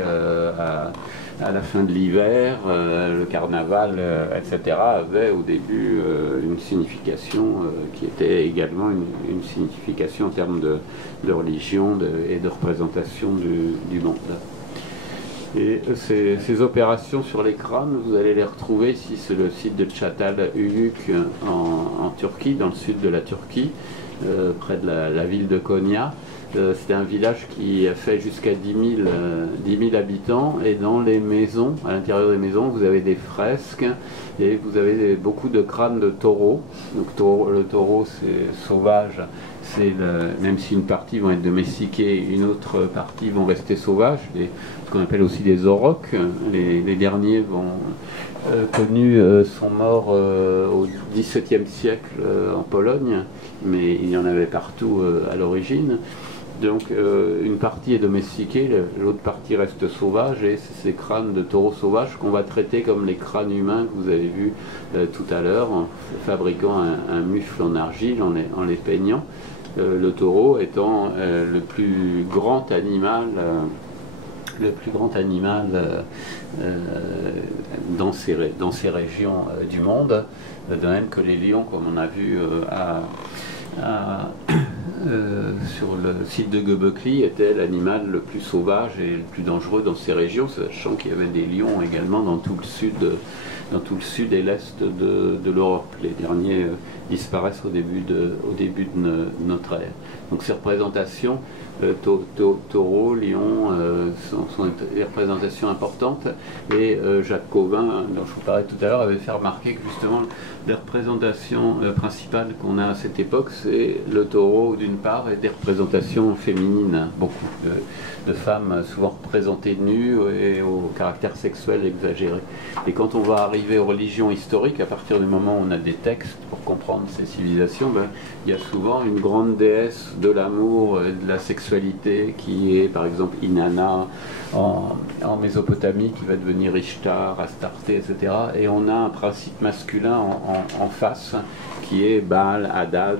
à la fin de l'hiver, le carnaval, etc., avait au début une signification qui était également une signification en termes de religion et de représentation du monde. Et ces opérations sur les crânes, vous allez les retrouver ici, c'est le site de Çatalhöyük en Turquie, dans le sud de la Turquie, près de la ville de Konya. C'était un village qui a fait jusqu'à 10 000 habitants, et dans les maisons, à l'intérieur des maisons, vous avez des fresques et vous avez beaucoup de crânes de taureaux. Donc le taureau, c'est sauvage, même si une partie vont être domestiquées, une autre partie vont rester sauvages, ce qu'on appelle aussi des aurochs. Les derniers connus sont morts au XVIIe siècle en Pologne, mais il y en avait partout à l'origine. Donc une partie est domestiquée, l'autre partie reste sauvage, et c'est ces crânes de taureaux sauvages qu'on va traiter comme les crânes humains que vous avez vus tout à l'heure, en fabriquant un mufle en argile, en les peignant. Le taureau étant le plus grand animal dans ces régions du monde, de même que les lions, comme on a vu sur le site de Göbekli, était l'animal le plus sauvage et le plus dangereux dans ces régions, sachant qu'il y avait des lions également dans tout le sud et l'est de l'Europe. Les derniers disparaissent au début de notre ère. Donc ces représentations, taureau, lion, sont des représentations importantes, et Jacques Cauvin, dont je vous parlais tout à l'heure, avait fait remarquer que justement les représentations principales qu'on a à cette époque, c'est le taureau d'une part, et des représentations féminines, beaucoup de femmes souvent représentées nues et au caractère sexuel exagéré. Et quand on va arriver aux religions historiques, à partir du moment où on a des textes pour comprendre ces civilisations, il y a souvent une grande déesse de l'amour et de la sexualité qui est par exemple Inanna en Mésopotamie, qui va devenir Ishtar, Astarté, etc. Et on a un principe masculin en face, qui est Baal Hadad,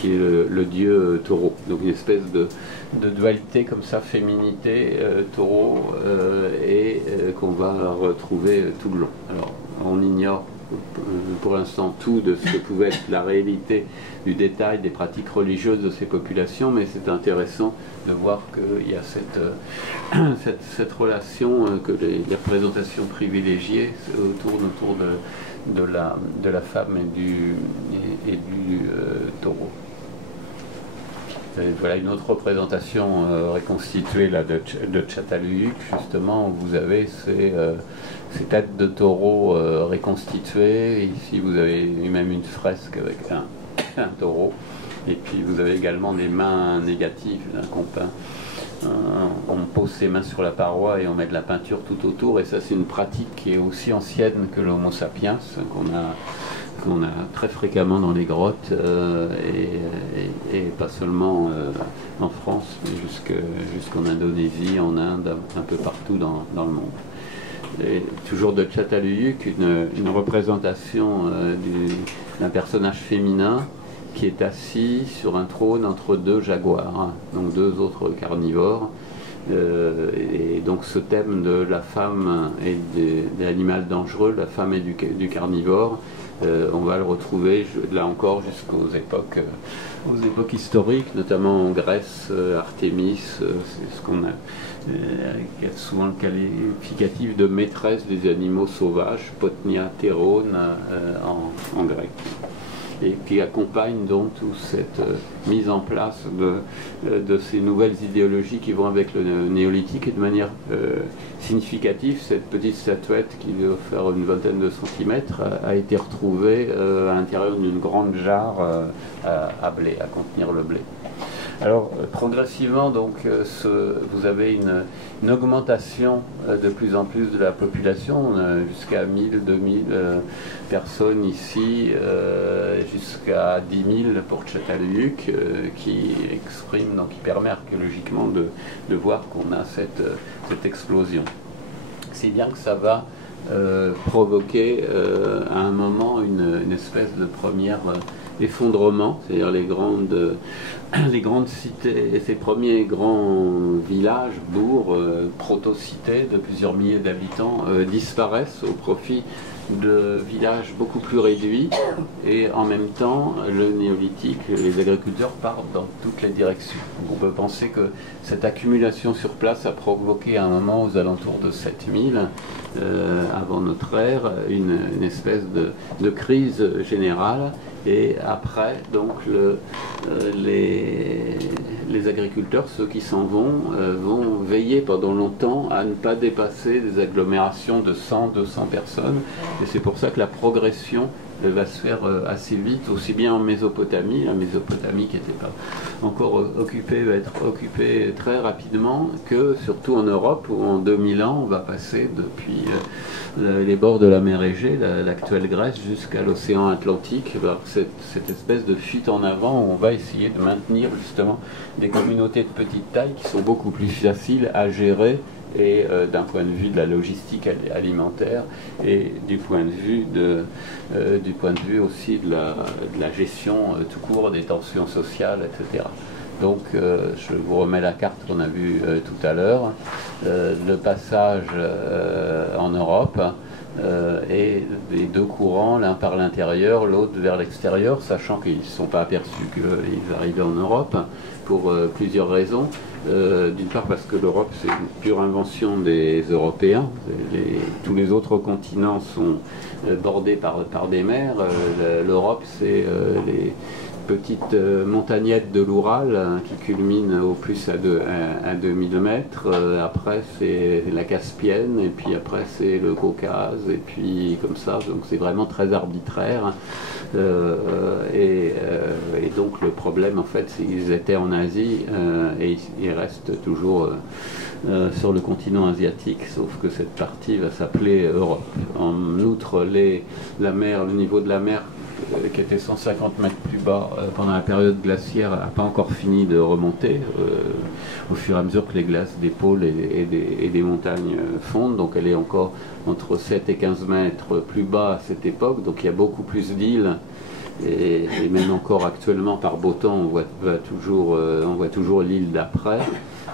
qui est le dieu taureau. Donc une espèce de dualité comme ça, féminité, taureau, et qu'on va retrouver tout le long. Alors, on ignore pour l'instant tout de ce que pouvait être la réalité du détail des pratiques religieuses de ces populations, mais c'est intéressant de voir qu'il y a cette relation, que les représentations privilégiées autour de la femme et du taureau. Et voilà une autre représentation reconstituée là, de Çatalhöyük, justement, où vous avez ces têtes de taureau reconstituées. Ici, vous avez même une fresque avec un taureau. Et puis, vous avez également des mains négatives qu'on peint. On pose ses mains sur la paroi et on met de la peinture tout autour. Et ça, c'est une pratique qui est aussi ancienne que l'Homo sapiens, qu'on a très fréquemment dans les grottes, et pas seulement en France, mais jusqu'en Indonésie, en Inde, un peu partout dans le monde. Et toujours de Çatalhöyük, une représentation d'un personnage féminin qui est assis sur un trône entre deux jaguars, donc deux autres carnivores. Et donc ce thème de la femme et de l'animal dangereux, la femme et du carnivore, on va le retrouver là encore jusqu'aux époques historiques, notamment en Grèce, Artémis, c'est ce qu'on a, qui est souvent le qualificatif de maîtresse des animaux sauvages, Potnia Théraune en grec, et qui accompagne donc toute cette mise en place de ces nouvelles idéologies qui vont avec le néolithique. Et de manière significative, cette petite statuette qui doit faire une vingtaine de centimètres a été retrouvée à l'intérieur d'une grande jarre à blé, à contenir le blé. Alors progressivement, donc, vous avez une augmentation de plus en plus de la population, jusqu'à 1000, 2000 personnes ici, jusqu'à 10 000 pour Çatalhöyük, qui exprime, donc qui permet archéologiquement de voir qu'on a cette explosion. Si bien que ça va provoquer à un moment une espèce de première effondrement, c'est-à-dire les grandes cités et ces premiers grands villages, bourgs, proto-cités de plusieurs milliers d'habitants disparaissent au profit de villages beaucoup plus réduits, et en même temps le néolithique, les agriculteurs partent dans toutes les directions. Donc on peut penser que cette accumulation sur place a provoqué à un moment aux alentours de 7000 avant notre ère une espèce de crise générale. Et après, donc, les agriculteurs, ceux qui s'en vont veiller pendant longtemps à ne pas dépasser des agglomérations de 100, 200 personnes. Et c'est pour ça que la progression va se faire assez vite, aussi bien en Mésopotamie, la Mésopotamie qui n'était pas encore occupée, va être occupée très rapidement, que surtout en Europe, où en 2000 ans, on va passer depuis les bords de la mer Égée, l'actuelle Grèce, jusqu'à l'océan Atlantique, cette espèce de fuite en avant où on va essayer de maintenir justement des communautés de petite taille qui sont beaucoup plus faciles à gérer, et d'un point de vue de la logistique alimentaire, et du point de vue aussi de la gestion tout court des tensions sociales, etc. Donc je vous remets la carte qu'on a vue tout à l'heure, le passage en Europe, et les deux courants, l'un par l'intérieur, l'autre vers l'extérieur, sachant qu'ils ne se sont pas aperçus qu'ils arrivaient en Europe pour plusieurs raisons. D'une part parce que l'Europe, c'est une pure invention des Européens. Tous les autres continents sont bordés par des mers. L'Europe, c'est les petites montagnettes de l'Oural qui culminent au plus à 2000 mètres. Après, c'est la Caspienne, et puis après, c'est le Caucase, et puis comme ça. Donc, c'est vraiment très arbitraire. Et donc, le problème, en fait, c'est qu'ils étaient en Asie, et ils restent toujours sur le continent asiatique, sauf que cette partie va s'appeler Europe. En outre, le niveau de la mer, qui était 150 mètres plus bas pendant la période glaciaire, n'a pas encore fini de remonter au fur et à mesure que les glaces des pôles et des montagnes fondent. Donc elle est encore entre 7 et 15 mètres plus bas à cette époque. Donc il y a beaucoup plus d'îles et même encore actuellement par beau temps on voit toujours l'île d'après.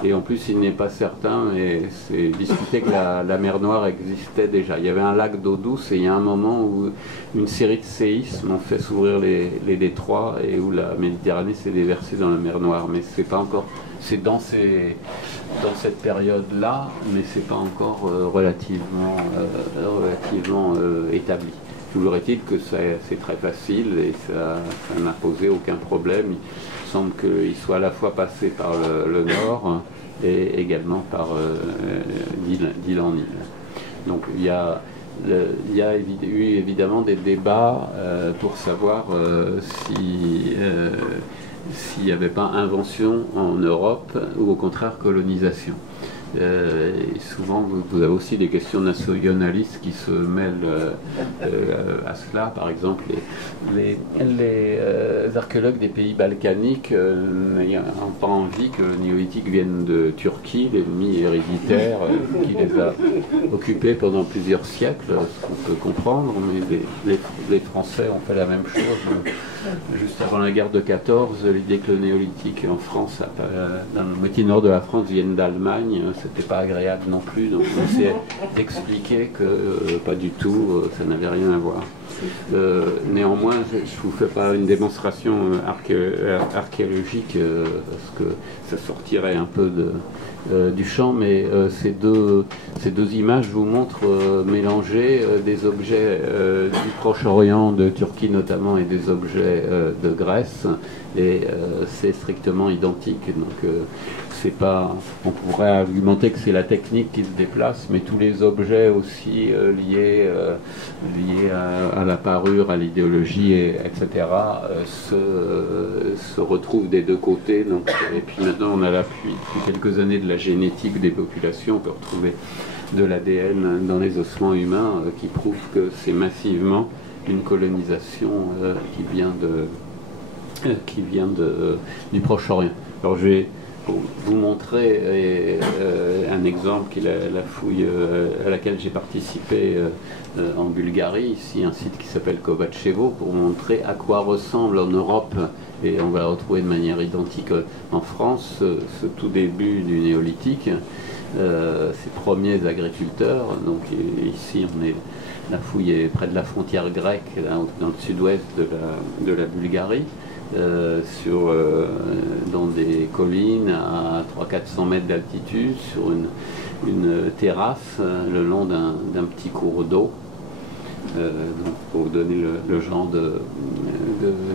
Et en plus, il n'est pas certain, et c'est discuté que la mer Noire existait déjà. Il y avait un lac d'eau douce, et il y a un moment où une série de séismes ont fait s'ouvrir les détroits, et où la Méditerranée s'est déversée dans la mer Noire. Mais c'est pas encore, c'est dans cette période-là, mais c'est pas encore relativement établi. Toujours est-il que c'est très facile, et ça n'a posé aucun problème. Il semble qu'il soit à la fois passé par le nord et également par d'île en île. Donc il y a eu évidemment des débats pour savoir s'il n'y avait pas invention en Europe ou au contraire colonisation. Et souvent, vous avez aussi des questions nationalistes qui se mêlent à cela. Par exemple, les archéologues des pays balkaniques n'ayant pas envie que le néolithique vienne de Turquie, l'ennemi héréditaire qui les a occupés pendant plusieurs siècles, ce qu'on peut comprendre, mais les Français ont fait la même chose. Juste avant la guerre de 14, l'idée que le néolithique en France, dans la moitié nord de la France, vienne d'Allemagne, c'était pas agréable non plus. Donc on essaie d'expliquer que pas du tout, ça n'avait rien à voir. Néanmoins, je ne vous fais pas une démonstration archéologique parce que ça sortirait un peu du champ, mais ces deux images vous montrent mélanger des objets du Proche-Orient, de Turquie notamment, et des objets de Grèce, et c'est strictement identique. Donc c'est pas, on pourrait argumenter que c'est la technique qui se déplace, mais tous les objets aussi liés à la parure, à l'idéologie, etc., se retrouvent des deux côtés. Donc, et puis maintenant, on a l'appui depuis quelques années de la génétique des populations. On peut retrouver de l'ADN dans les ossements humains qui prouve que c'est massivement une colonisation qui vient du Proche-Orient. Alors je vais vous montrer un exemple qui est la fouille à laquelle j'ai participé en Bulgarie, ici un site qui s'appelle Kovačevo, pour montrer à quoi ressemble en Europe, et on va la retrouver de manière identique en France, ce tout début du néolithique, ces premiers agriculteurs. Donc ici la fouille est près de la frontière grecque, dans le sud-ouest de la Bulgarie. Dans des collines à 300-400 mètres d'altitude, sur une terrasse le long d'un petit cours d'eau. Donc pour vous donner le genre de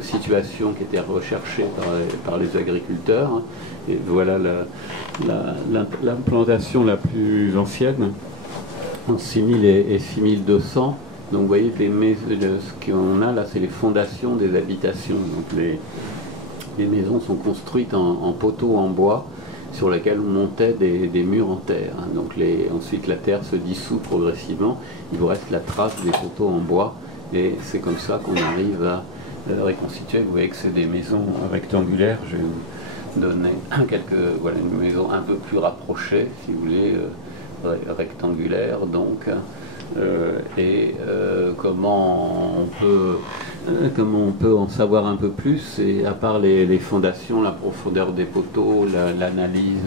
situation qui était recherchée par les agriculteurs. Et voilà l'implantation la plus ancienne, en 6000 et 6200. Donc vous voyez, ce qu'on a là, c'est les fondations des habitations. Donc les maisons sont construites en poteaux en bois sur lesquels on montait des murs en terre. Donc ensuite la terre se dissout progressivement, il vous reste la trace des poteaux en bois, et c'est comme ça qu'on arrive à reconstituer. Vous voyez que c'est des maisons rectangulaires. Je vais vous donner voilà, une maison un peu plus rapprochée, si vous voulez, rectangulaire donc. Comment on peut en savoir un peu plus, et à part les fondations, la profondeur des poteaux, l'analyse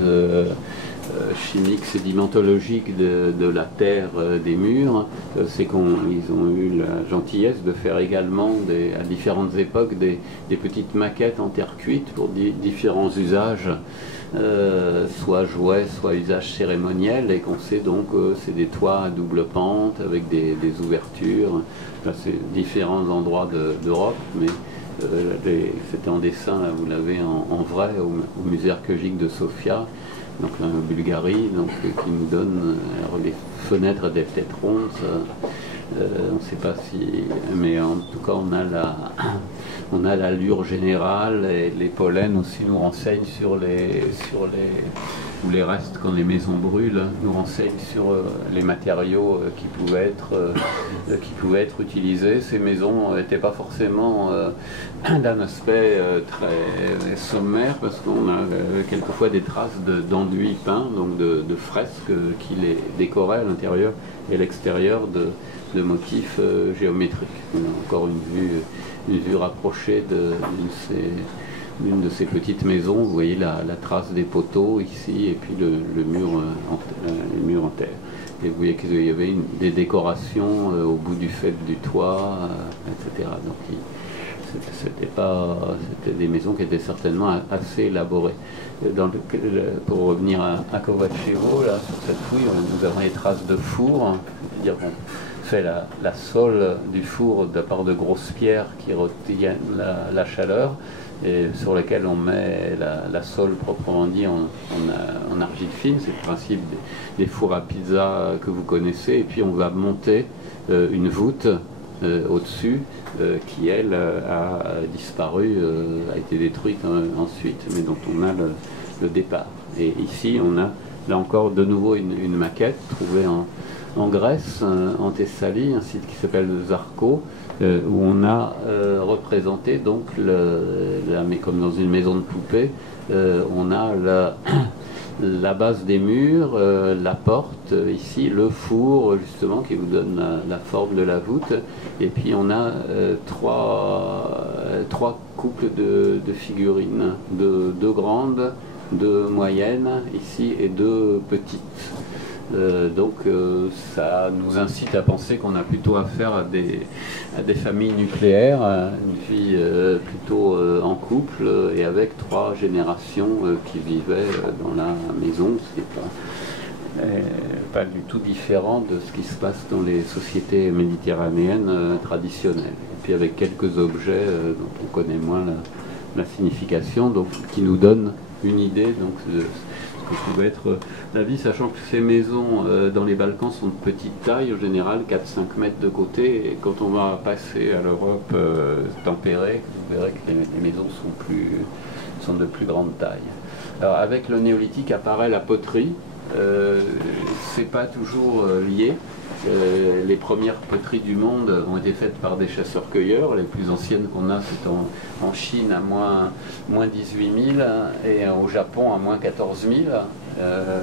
chimique, sédimentologique de la terre des murs, c'est qu'ils ont eu la gentillesse de faire également à différentes époques des petites maquettes en terre cuite pour différents usages, soit jouets, soit usages cérémoniels, et qu'on sait donc c'est des toits à double pente avec des ouvertures. Là, c'est différents endroits d'Europe, mais c'était en dessin, là vous l'avez en vrai au musée archéologique de Sofia, donc là, en Bulgarie, donc qui nous donne alors, les fenêtres étaient peut-être rondes, on ne sait pas si, mais en tout cas on a l'allure générale, et les pollens aussi nous renseignent sur où les restes, quand les maisons brûlent, nous renseignent sur les matériaux qui pouvaient être utilisés. Ces maisons n'étaient pas forcément d'un aspect très sommaire, parce qu'on a quelquefois des traces d'enduits peints, donc de fresques qui les décoraient à l'intérieur et à l'extérieur de motifs géométriques. On a encore une vue rapprochée d'une de ces petites maisons. Vous voyez la trace des poteaux ici, et puis le mur en terre. Et vous voyez qu'il y avait des décorations au bout du fait du toit, etc. Donc c'était des maisons qui étaient certainement assez élaborées. Pour revenir à Covacevo, là, sur cette fouille, nous avons les traces de four, c'est-à-dire qu'on fait la sole du four de part de grosses pierres qui retiennent la chaleur, et sur lesquelles on met la sole proprement dit en argile fine. C'est le principe des fours à pizza que vous connaissez, et puis on va monter une voûte au-dessus qui, elle, a disparu, a été détruite ensuite, mais dont on a le départ. Et ici, on a là encore de nouveau une maquette trouvée en Grèce, en Thessalie, un site qui s'appelle Zarco, où on a représenté, donc, comme dans une maison de poupée, on a la base des murs, la porte ici, le four justement qui vous donne la forme de la voûte, et puis on a trois couples de figurines, deux grandes, deux moyennes ici et deux petites. Donc ça nous incite à penser qu'on a plutôt affaire à des familles nucléaires, à une vie plutôt en couple et avec trois générations qui vivaient dans la maison, ce qui n'est pas du tout différent de ce qui se passe dans les sociétés méditerranéennes traditionnelles. Et puis avec quelques objets dont on connaît moins la signification, donc qui nous donnent une idée donc, de ce que pouvait être la vie, sachant que ces maisons dans les Balkans sont de petite taille, en général 4-5 mètres de côté, et quand on va passer à l'Europe tempérée, vous verrez que les maisons sont de plus grande taille. Alors avec le néolithique apparaît la poterie, c'est pas toujours lié. Les premières poteries du monde ont été faites par des chasseurs-cueilleurs. Les plus anciennes qu'on a, c'est en Chine à moins 18 000 et au Japon à moins 14 000,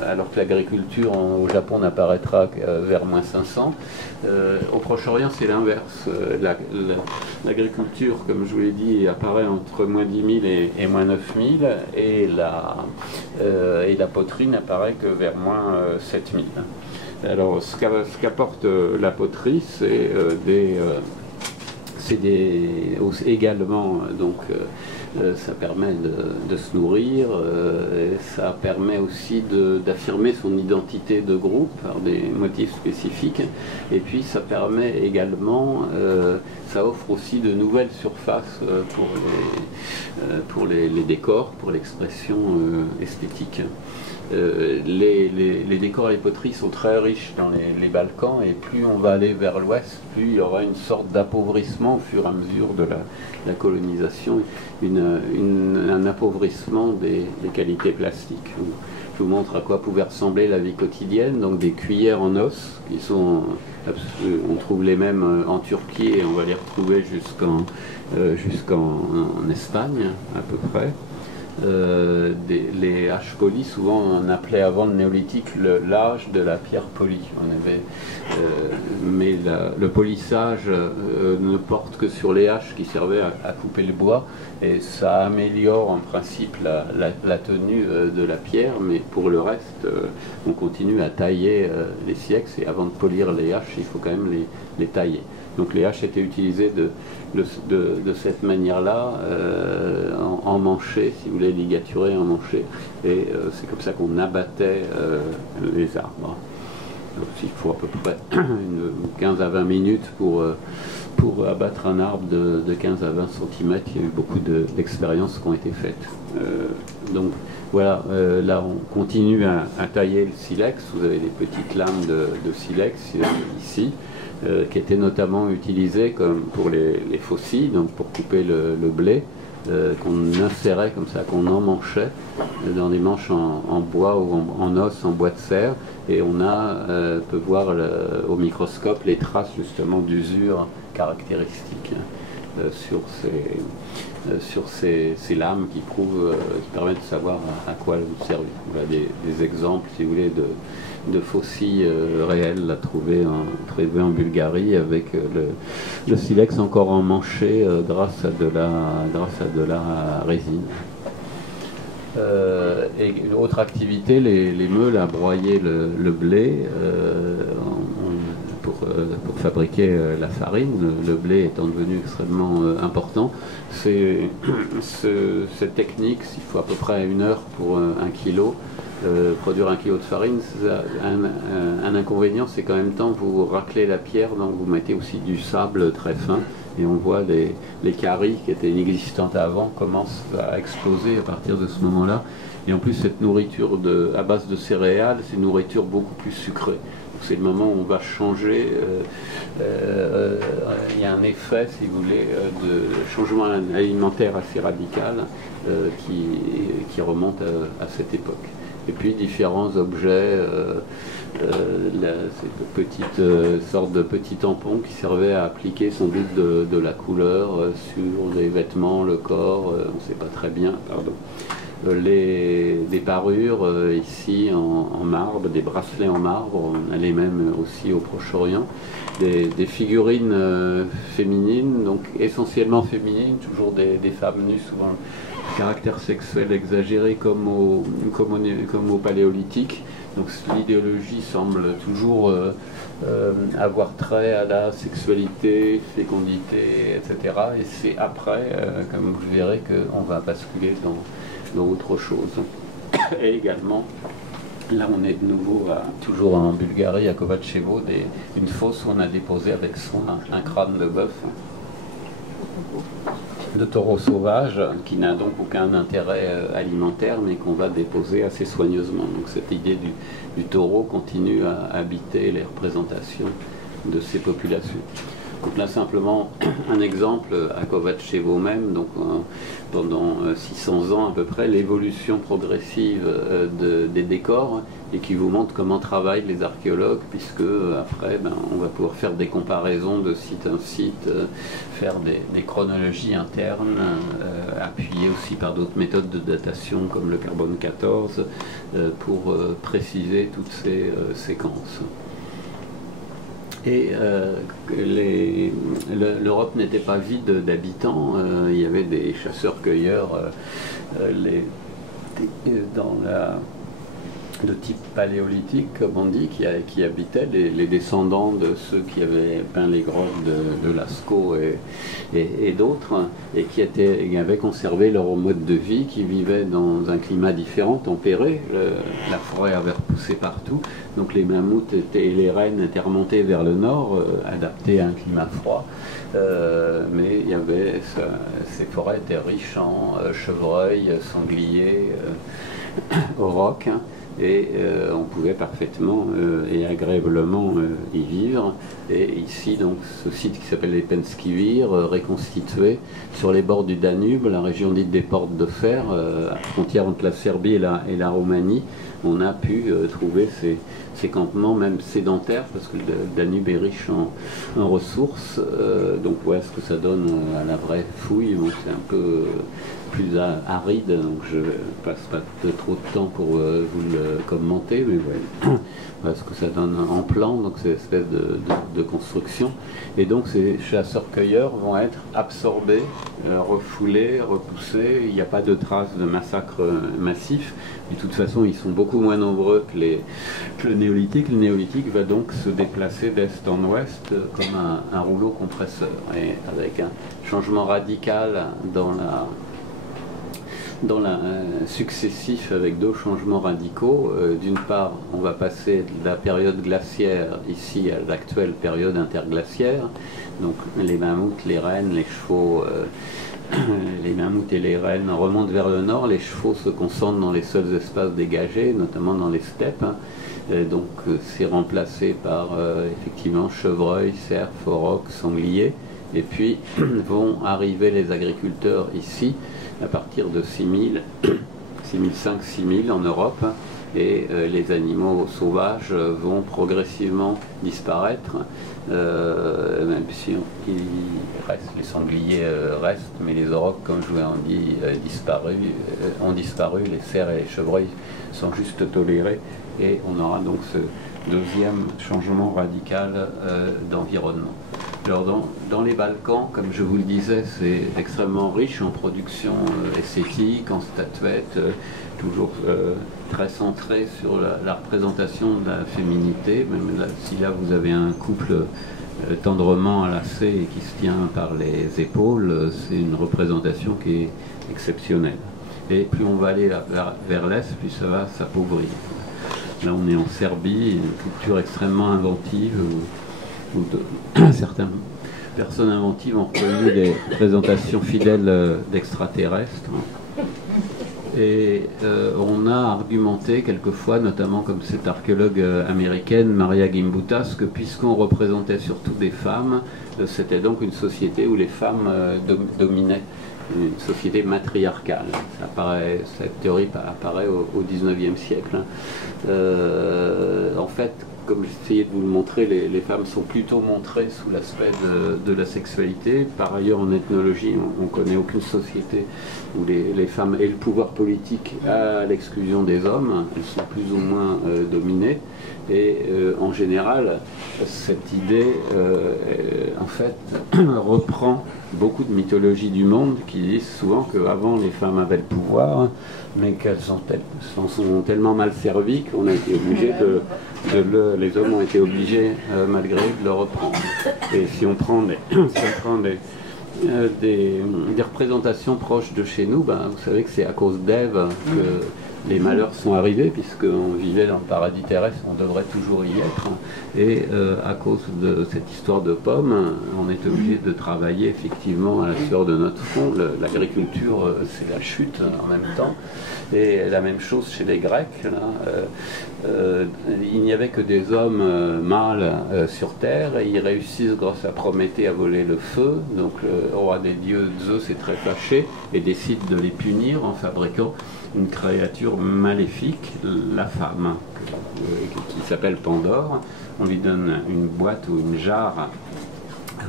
alors que l'agriculture au Japon n'apparaîtra vers moins 500. Au Proche-Orient, c'est l'inverse. L'agriculture, comme je vous l'ai dit, apparaît entre moins 10 000 et moins 9 000, et la poterie n'apparaît que vers moins 7 000. Alors, ce qu'apporte la poterie, c'est également, donc, ça permet de se nourrir, et ça permet aussi d'affirmer son identité de groupe par des motifs spécifiques, et puis ça permet également, ça offre aussi de nouvelles surfaces pour les décors, pour l'expression esthétique. Les décors et les poteries sont très riches dans les Balkans, et plus on va aller vers l'ouest, plus il y aura une sorte d'appauvrissement au fur et à mesure de la colonisation, un appauvrissement des qualités plastiques. Je vous montre à quoi pouvait ressembler la vie quotidienne, donc des cuillères en os qui sont, on trouve les mêmes en Turquie, et on va les retrouver jusqu'en Espagne à peu près. Les haches polies, souvent on appelait avant le néolithique l'âge de la pierre polie. Mais le polissage ne porte que sur les haches qui servaient à couper le bois, et ça améliore en principe la tenue de la pierre, mais pour le reste on continue à tailler les siècles, et avant de polir les haches il faut quand même les tailler. Donc les haches étaient utilisées de cette manière-là, en manchet, si vous voulez, ligaturées en manchet, et c'est comme ça qu'on abattait les arbres. Donc il faut à peu près 15 à 20 minutes pour abattre un arbre de 15 à 20 cm. Il y a eu beaucoup d'expériences qui ont été faites. Donc voilà, là on continue à tailler le silex. Vous avez des petites lames de silex ici, qui étaient notamment utilisées comme pour les faucilles, donc pour couper le blé. qu'on insérait comme ça, qu'on emmanchait dans des manches en bois ou en os, en bois de serre, et on peut voir au microscope les traces justement d'usure caractéristiques sur ces lames qui permettent de savoir à quoi elles servent. Voilà des exemples, si vous voulez, de fossiles réels trouvés en Bulgarie avec le silex encore emmanché grâce à de la résine. Et une autre activité, les meules à broyer le blé pour fabriquer la farine, le blé étant devenu extrêmement important. Cette technique, il faut à peu près 1 heure pour 1 kilo. Produire 1 kilo de farine, un inconvénient, c'est qu'en même temps vous raclez la pierre, donc vous mettez aussi du sable très fin, et on voit les caries qui étaient inexistantes avant commencent à exploser à partir de ce moment-là. Et en plus, cette nourriture à base de céréales, c'est une nourriture beaucoup plus sucrée. C'est le moment où on va changer. Il y a un effet, si vous voulez, de changement alimentaire assez radical qui remonte à cette époque. Et puis différents objets, cette petite sorte de petits tampons qui servaient à appliquer sans doute de la couleur sur des vêtements, le corps, on ne sait pas très bien, pardon. Des parures ici en marbre, des bracelets en marbre, on a les mêmes aussi au Proche-Orient, des figurines féminines, donc essentiellement féminines, toujours des femmes nues, souvent caractère sexuel exagéré comme au paléolithique. Donc l'idéologie semble toujours avoir trait à la sexualité, fécondité, etc. Et c'est après, comme vous verrez, qu'on va basculer dans autre chose. Et également, là on est de nouveau toujours en Bulgarie, à Kovačevo, une fosse où on a déposé avec soin un crâne de bœuf, de taureau sauvage, qui n'a donc aucun intérêt alimentaire, mais qu'on va déposer assez soigneusement. Donc cette idée du taureau continue à habiter les représentations de ces populations. Donc là simplement un exemple à Kovačevo même, donc pendant 600 ans à peu près, l'évolution progressive des décors, et qui vous montre comment travaillent les archéologues, puisque après on va pouvoir faire des comparaisons de site en site, faire des chronologies internes, appuyées aussi par d'autres méthodes de datation comme le carbone 14, pour préciser toutes ces séquences. Et l'Europe n'était pas vide d'habitants, il y avait des chasseurs-cueilleurs de type paléolithique, comme on dit, qui habitaient, les descendants de ceux qui avaient peint les grottes de Lascaux et d'autres, et qui avaient conservé leur mode de vie, qui vivaient dans un climat différent, tempéré. La forêt avait repoussé partout, donc les mammouths et les rennes étaient remontés vers le nord, adaptés à un climat froid. Mais il y avait ces forêts étaient riches en chevreuils, sangliers, aurochs, et on pouvait parfaitement et agréablement y vivre. Et ici, donc, ce site qui s'appelle les Penskivir, reconstitué sur les bords du Danube, la région dite des Portes de Fer, à la frontière entre la Serbie et la Roumanie, on a pu trouver ces campements, même sédentaires, parce que le Danube est riche en ressources. Donc voilà ce que ça donne à la vraie fouille. Bon, c'est un peu plus aride, donc je passe pas trop de temps pour vous le commenter, mais ouais. Voilà ce que ça donne en plan, donc c'est une espèce de construction. Et donc ces chasseurs-cueilleurs vont être absorbés, refoulés, repoussés. Il n'y a pas de traces de massacre massif. De toute façon, ils sont beaucoup moins nombreux que le néolithique. Le néolithique va donc se déplacer d'est en ouest comme un rouleau compresseur, et avec un changement radical dans successif, avec 2 changements radicaux. D'une part, on va passer de la période glaciaire ici à l'actuelle période interglaciaire. Donc les mammouths, les rennes, les chevaux, les mammouths et les rennes remontent vers le nord. Les chevaux se concentrent dans les seuls espaces dégagés, notamment dans les steppes. Donc c'est remplacé par effectivement chevreuils, cerfs, aurochs, sangliers. Et puis vont arriver les agriculteurs ici à partir de 6000, 6005, 6000 en Europe. Et les animaux sauvages vont progressivement disparaître, même si les sangliers restent, mais les aurochs, comme je vous l'ai dit, ont disparu, les cerfs et les chevreuils sont juste tolérés, et on aura donc ce deuxième changement radical d'environnement. Alors dans les Balkans, comme je vous le disais, c'est extrêmement riche en production esthétique, en statuettes, toujours très centré sur la représentation de la féminité. Même là, si là vous avez un couple tendrement enlacé et qui se tient par les épaules, c'est une représentation qui est exceptionnelle. Et plus on va aller vers l'est, plus ça va s'appauvrir. Là on est en Serbie, une culture extrêmement inventive, où certaines personnes inventives ont reconnu des présentations fidèles d'extraterrestres. Et on a argumenté quelquefois, notamment comme cette archéologue américaine Maria Gimbutas, que puisqu'on représentait surtout des femmes, c'était donc une société où les femmes dominaient, une société matriarcale. Cette théorie apparaît au XIXe siècle. En fait, comme j'essayais de vous le montrer, les femmes sont plutôt montrées sous l'aspect de la sexualité. Par ailleurs, en ethnologie, on ne connaît aucune société où les femmes aient le pouvoir politique à l'exclusion des hommes. Elles sont plus ou moins dominées. Et en général, cette idée, en fait, reprend beaucoup de mythologies du monde qui disent souvent qu'avant, les femmes avaient le pouvoir, mais qu'elles sont tellement mal servies qu'on a été obligé les hommes ont été obligés, malgré eux, de le reprendre. Et si on prend des représentations proches de chez nous, ben, vous savez que c'est à cause d'Ève que les malheurs sont arrivés, puisqu'on vivait dans le paradis terrestre, on devrait toujours y être. Et à cause de cette histoire de pommes, on est obligé de travailler effectivement à la sueur de notre front. L'agriculture, c'est la chute en même temps. Et la même chose chez les Grecs. Là, il n'y avait que des hommes mâles sur Terre, et ils réussissent grâce à Prométhée à voler le feu. Donc le roi des dieux, Zeus, est très fâché et décide de les punir en fabriquant une créature maléfique, la femme, qui s'appelle Pandore. On lui donne une boîte ou une jarre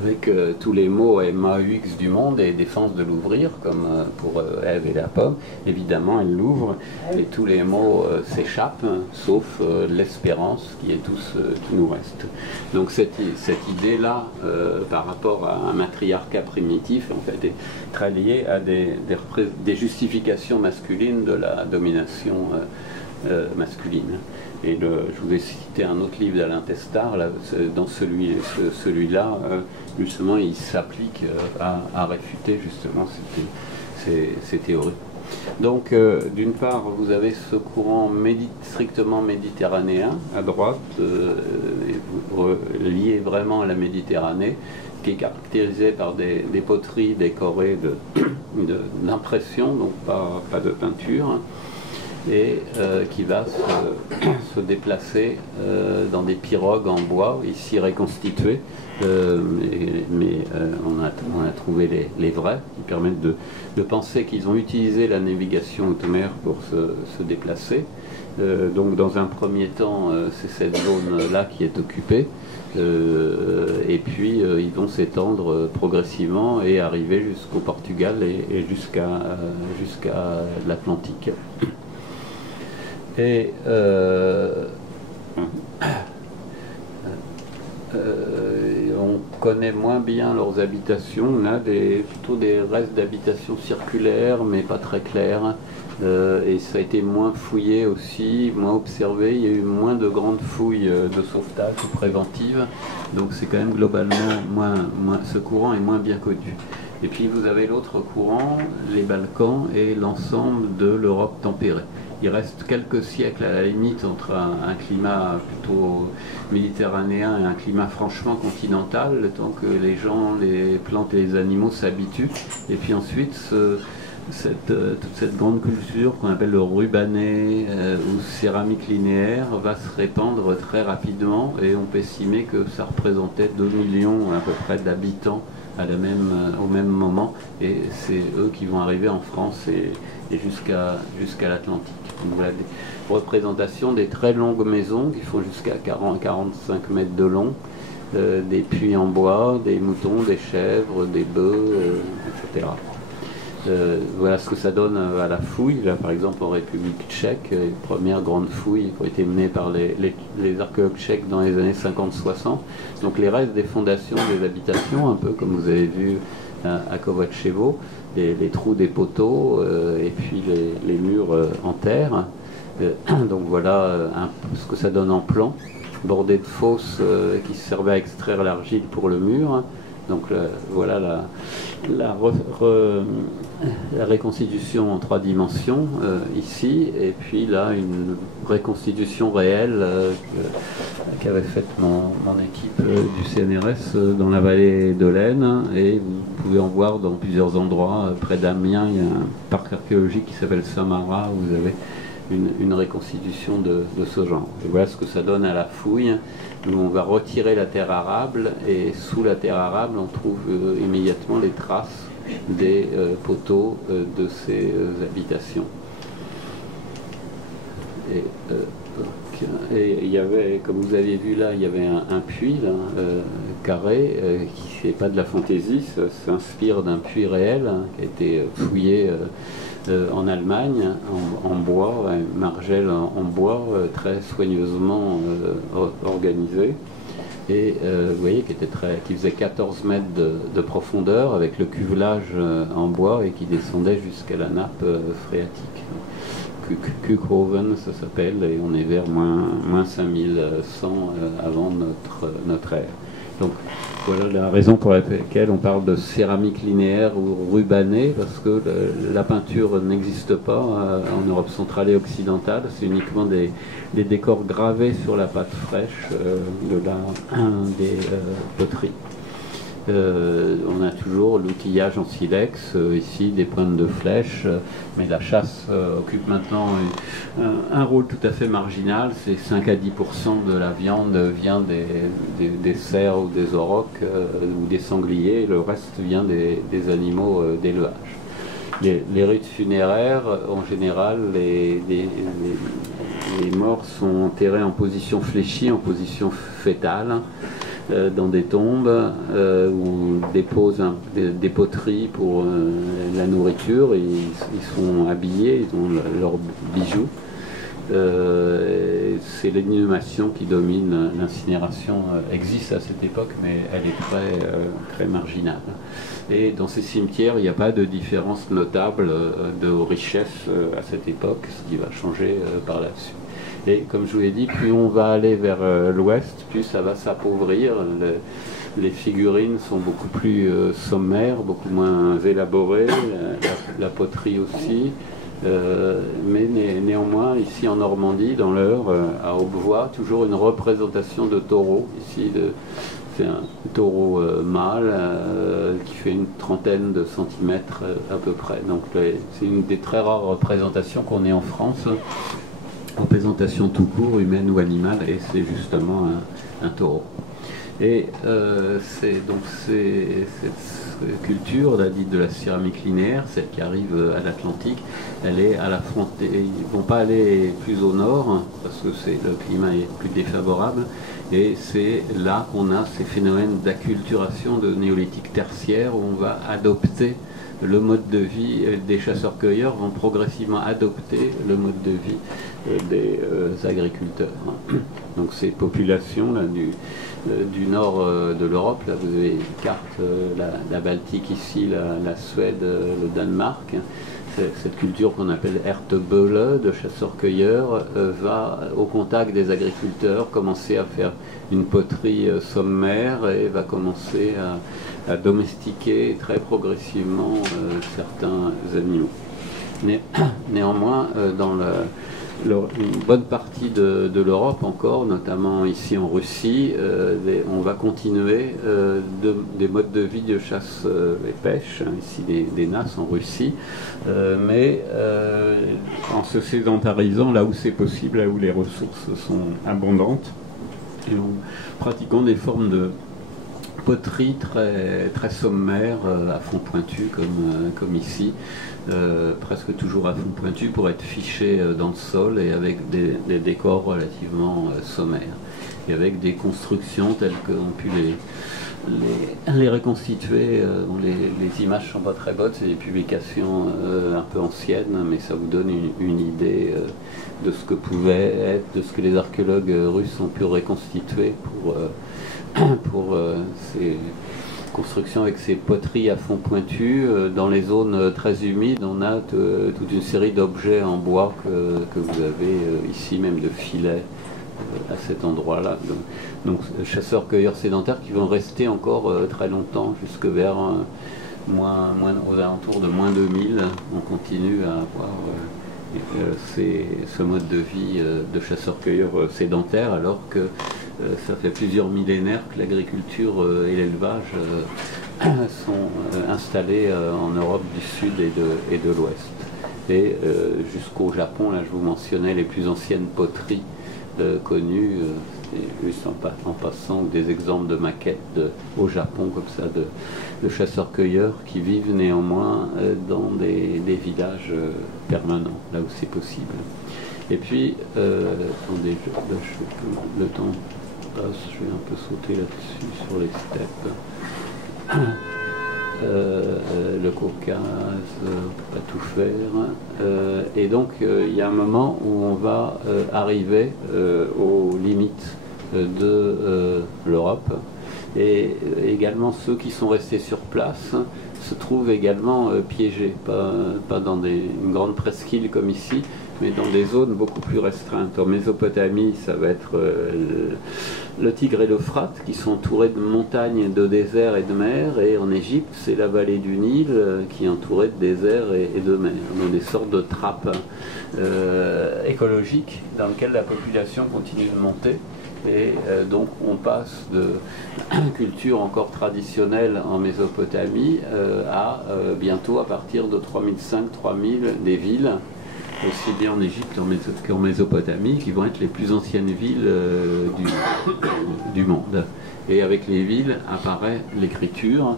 avec tous les mots MAUX du monde et défense de l'ouvrir, comme pour Ève et la pomme. Évidemment, elle l'ouvre et tous les mots s'échappent, sauf l'espérance qui est tout ce qui nous reste. Donc cette idée-là, par rapport à un matriarcat primitif, en fait, est très liée à des justifications masculines de la domination masculine. Et je vous ai cité un autre livre d'Alain Testard, là, dans celui-là, justement, il s'applique à réfuter justement ces théories. Donc, d'une part, vous avez ce courant strictement méditerranéen à droite, lié vraiment à la Méditerranée, qui est caractérisé par des poteries décorées d'impression, donc pas de peinture, et qui va se déplacer dans des pirogues en bois, ici reconstituées, mais on a trouvé les vrais, qui permettent de penser qu'ils ont utilisé la navigation haute mer pour se déplacer. Donc dans un premier temps, c'est cette zone-là qui est occupée, et puis ils vont s'étendre progressivement et arriver jusqu'au Portugal et jusqu'à l'Atlantique. Et on connaît moins bien leurs habitations. On a plutôt des restes d'habitations circulaires, mais pas très clairs. Et ça a été moins fouillé aussi, moins observé. Il y a eu moins de grandes fouilles de sauvetage ou préventives. Donc c'est quand même globalement ce courant est moins bien connu. Et puis vous avez l'autre courant, les Balkans et l'ensemble de l'Europe tempérée. Il reste quelques siècles à la limite entre un climat plutôt méditerranéen et un climat franchement continental, le temps que les gens, les plantes et les animaux s'habituent. Et puis ensuite, toute cette grande culture qu'on appelle le rubané ou céramique linéaire va se répandre très rapidement, et on peut estimer que ça représentait 2 millions à peu près d'habitants au même moment, et c'est eux qui vont arriver en France et jusqu'à l'Atlantique. Donc voilà des représentations des très longues maisons qui font jusqu'à 40-45 mètres de long, des puits en bois, des moutons, des chèvres, des bœufs, etc. Voilà ce que ça donne à la fouille. Là, par exemple, en République tchèque, les premières grandes fouilles qui ont été menées par les archéologues tchèques dans les années 50-60. Donc les restes des fondations des habitations, un peu comme vous avez vu à Kovačevo, les trous des poteaux et puis les murs en terre. Donc voilà ce que ça donne en plan, bordé de fosses qui servaient à extraire l'argile pour le mur. Donc voilà la reconstitution en 3 dimensions ici, et puis là une reconstitution réelle qu'avait faite mon équipe du CNRS dans la vallée de l'Aisne, et vous pouvez en voir dans plusieurs endroits. Près d'Amiens, il y a un parc archéologique qui s'appelle Samara, où vous avez une reconstitution de ce genre. Et voilà ce que ça donne à la fouille, où on va retirer la terre arable, et sous la terre arable on trouve immédiatement les traces des poteaux de ces habitations. Et il y avait, comme vous avez vu là, il y avait un puits là, carré, qui n'est pas de la fantaisie, ça s'inspire d'un puits réel qui a été fouillé en Allemagne, en bois, margelle en bois, très soigneusement organisé. Et vous voyez qui faisait 14 mètres de profondeur, avec le cuvelage en bois, et qui descendait jusqu'à la nappe phréatique. Kukhoven, ça s'appelle, et on est vers moins 5100 avant notre ère. Donc voilà la raison pour laquelle on parle de céramique linéaire ou rubanée, parce que la peinture n'existe pas en Europe centrale et occidentale, c'est uniquement des décors gravés sur la pâte fraîche des poteries. On a toujours l'outillage en silex, ici des pointes de flèches, mais la chasse occupe maintenant un rôle tout à fait marginal. C'est 5 à 10% de la viande vient des cerfs ou des aurochs ou des sangliers, le reste vient des animaux d'élevage. Les rites funéraires, en général, les morts sont enterrés en position fléchie, en position fétale, dans des tombes où on dépose des poteries pour la nourriture. Ils sont habillés, ils ont leurs bijoux. C'est l'inhumation qui domine. L'incinération existe à cette époque, mais elle est très marginale. Et dans ces cimetières, il n'y a pas de différence notable de richesse à cette époque, ce qui va changer par là-dessus. Et comme je vous l'ai dit, plus on va aller vers l'ouest, plus ça va s'appauvrir. Les figurines sont beaucoup plus sommaires, beaucoup moins élaborées, la poterie aussi. Mais néanmoins, ici en Normandie, dans l'Eure, à Aubevoie, toujours une représentation de taureau. Ici, c'est un taureau mâle qui fait une trentaine de centimètres à peu près. Donc c'est une des très rares représentations qu'on ait en France. Représentation tout court, humaine ou animale, et c'est justement un taureau. Et cette culture, là, dite de la céramique linéaire, celle qui arrive à l'Atlantique, elle est à la frontière. Ils ne vont pas aller plus au nord, parce que le climat est plus défavorable, et c'est là qu'on a ces phénomènes d'acculturation de néolithique tertiaire, où on va adopter le mode de vie des chasseurs-cueilleurs, vont progressivement adopter le mode de vie des agriculteurs. Donc ces populations là, du nord de l'Europe, là vous avez une carte, la Baltique ici, la Suède, le Danemark. Cette culture qu'on appelle Ertebølle, de chasseurs-cueilleurs, va au contact des agriculteurs commencer à faire une poterie sommaire, et va commencer à domestiquer très progressivement certains animaux. Néanmoins, dans une bonne partie de l'Europe encore, notamment ici en Russie, on va continuer des modes de vie de chasse et pêche, ici des nasses en Russie, mais en se sédentarisant là où c'est possible, là où les ressources sont abondantes, et en pratiquant des formes de poterie très sommaire, à fond pointu comme ici, presque toujours à fond pointu pour être fiché dans le sol et avec des décors relativement sommaires. Et avec des constructions telles qu'ont pu les reconstituer. Les images sont pas très bonnes, c'est des publications un peu anciennes, mais ça vous donne une idée de ce que pouvait être, de ce que les archéologues russes ont pu reconstituer pour ces constructions avec ces poteries à fond pointu. Dans les zones très humides, on a toute une série d'objets en bois que vous avez ici, même de filets à cet endroit-là. Donc chasseurs-cueilleurs sédentaires qui vont rester encore très longtemps, jusque vers aux alentours de moins 2000. On continue à avoir ce mode de vie de chasseurs-cueilleurs sédentaires, alors que ça fait plusieurs millénaires que l'agriculture et l'élevage sont installés en Europe du Sud et de l'Ouest. Et jusqu'au Japon, là je vous mentionnais les plus anciennes poteries connues, juste en passant des exemples de maquettes au Japon, comme ça, de chasseurs-cueilleurs qui vivent néanmoins dans des villages permanents, là où c'est possible. Et puis, attendez, le temps passe, je vais un peu sauter là-dessus, sur les steppes. Le Caucase, on ne peut pas tout faire. Et donc, il y a un moment où on va arriver aux limites de l'Europe. Et également, ceux qui sont restés sur place se trouvent également piégés, pas dans une grande presqu'île comme ici, mais dans des zones beaucoup plus restreintes. En Mésopotamie, ça va être le Tigre et l'Euphrate, qui sont entourés de montagnes, de déserts et de mers, et en Égypte, c'est la vallée du Nil, qui est entourée de déserts et de mers, dans des sortes de trappes écologiques, dans lesquelles la population continue de monter. Et donc on passe de culture encore traditionnelle en Mésopotamie à bientôt, à partir de 3500-3000, des villes, aussi bien en Égypte qu'en Mésopotamie, qui vont être les plus anciennes villes du monde. Et avec les villes apparaît l'écriture,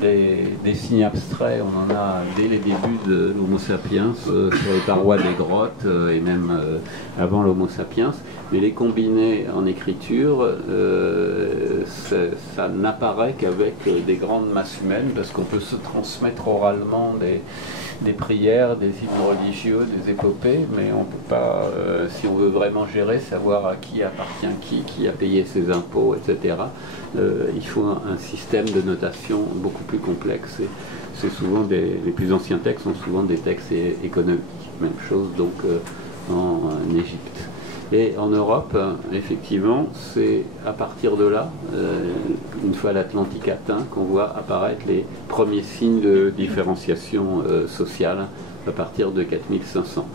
des signes abstraits, on en a dès les débuts de l'Homo sapiens sur les parois des grottes et même avant l'Homo sapiens, mais les combiner en écriture, ça n'apparaît qu'avec des grandes masses humaines, parce qu'on peut se transmettre oralement des prières, des hymnes religieux, des épopées, mais on ne peut pas, si on veut vraiment gérer, savoir à qui appartient qui a payé ses impôts, etc. Il faut un système de notation beaucoup plus complexe. Et c'est souvent les plus anciens textes sont souvent des textes économiques. Même chose donc en Égypte. Et en Europe, effectivement, c'est à partir de là, une fois l'Atlantique atteint, qu'on voit apparaître les premiers signes de différenciation sociale à partir de 4500.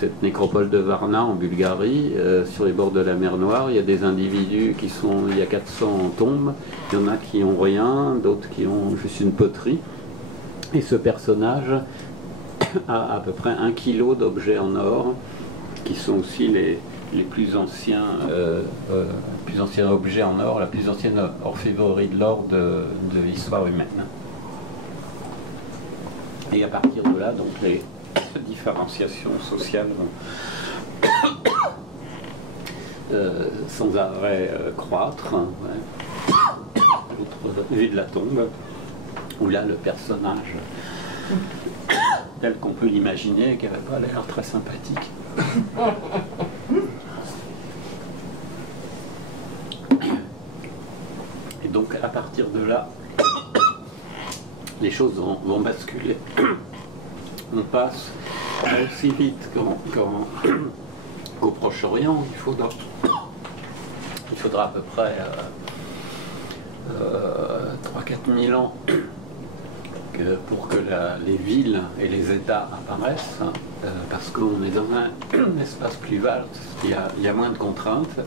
Cette nécropole de Varna en Bulgarie, sur les bords de la mer Noire, il y a des individus qui sont, il y a 400 tombes, il y en a qui n'ont rien, d'autres qui ont juste une poterie. Et ce personnage a à peu près 1 kilo d'objets en or, qui sont aussi les plus anciens objets en or, la plus ancienne orfèvrerie de l'or de l'histoire humaine. Et à partir de là, donc les différenciations sociales vont sans arrêt croître. Ouais. L'autre vue de la tombe, où là le personnage tel qu'on peut l'imaginer, qui n'avait pas l'air très sympathique. Et donc à partir de là, les choses vont basculer. On passe aussi vite qu'au Proche-Orient. Il faudra à peu près 3-4 000 ans pour que les villes et les États apparaissent, parce qu'on est dans un espace plus vaste, il y a moins de contraintes,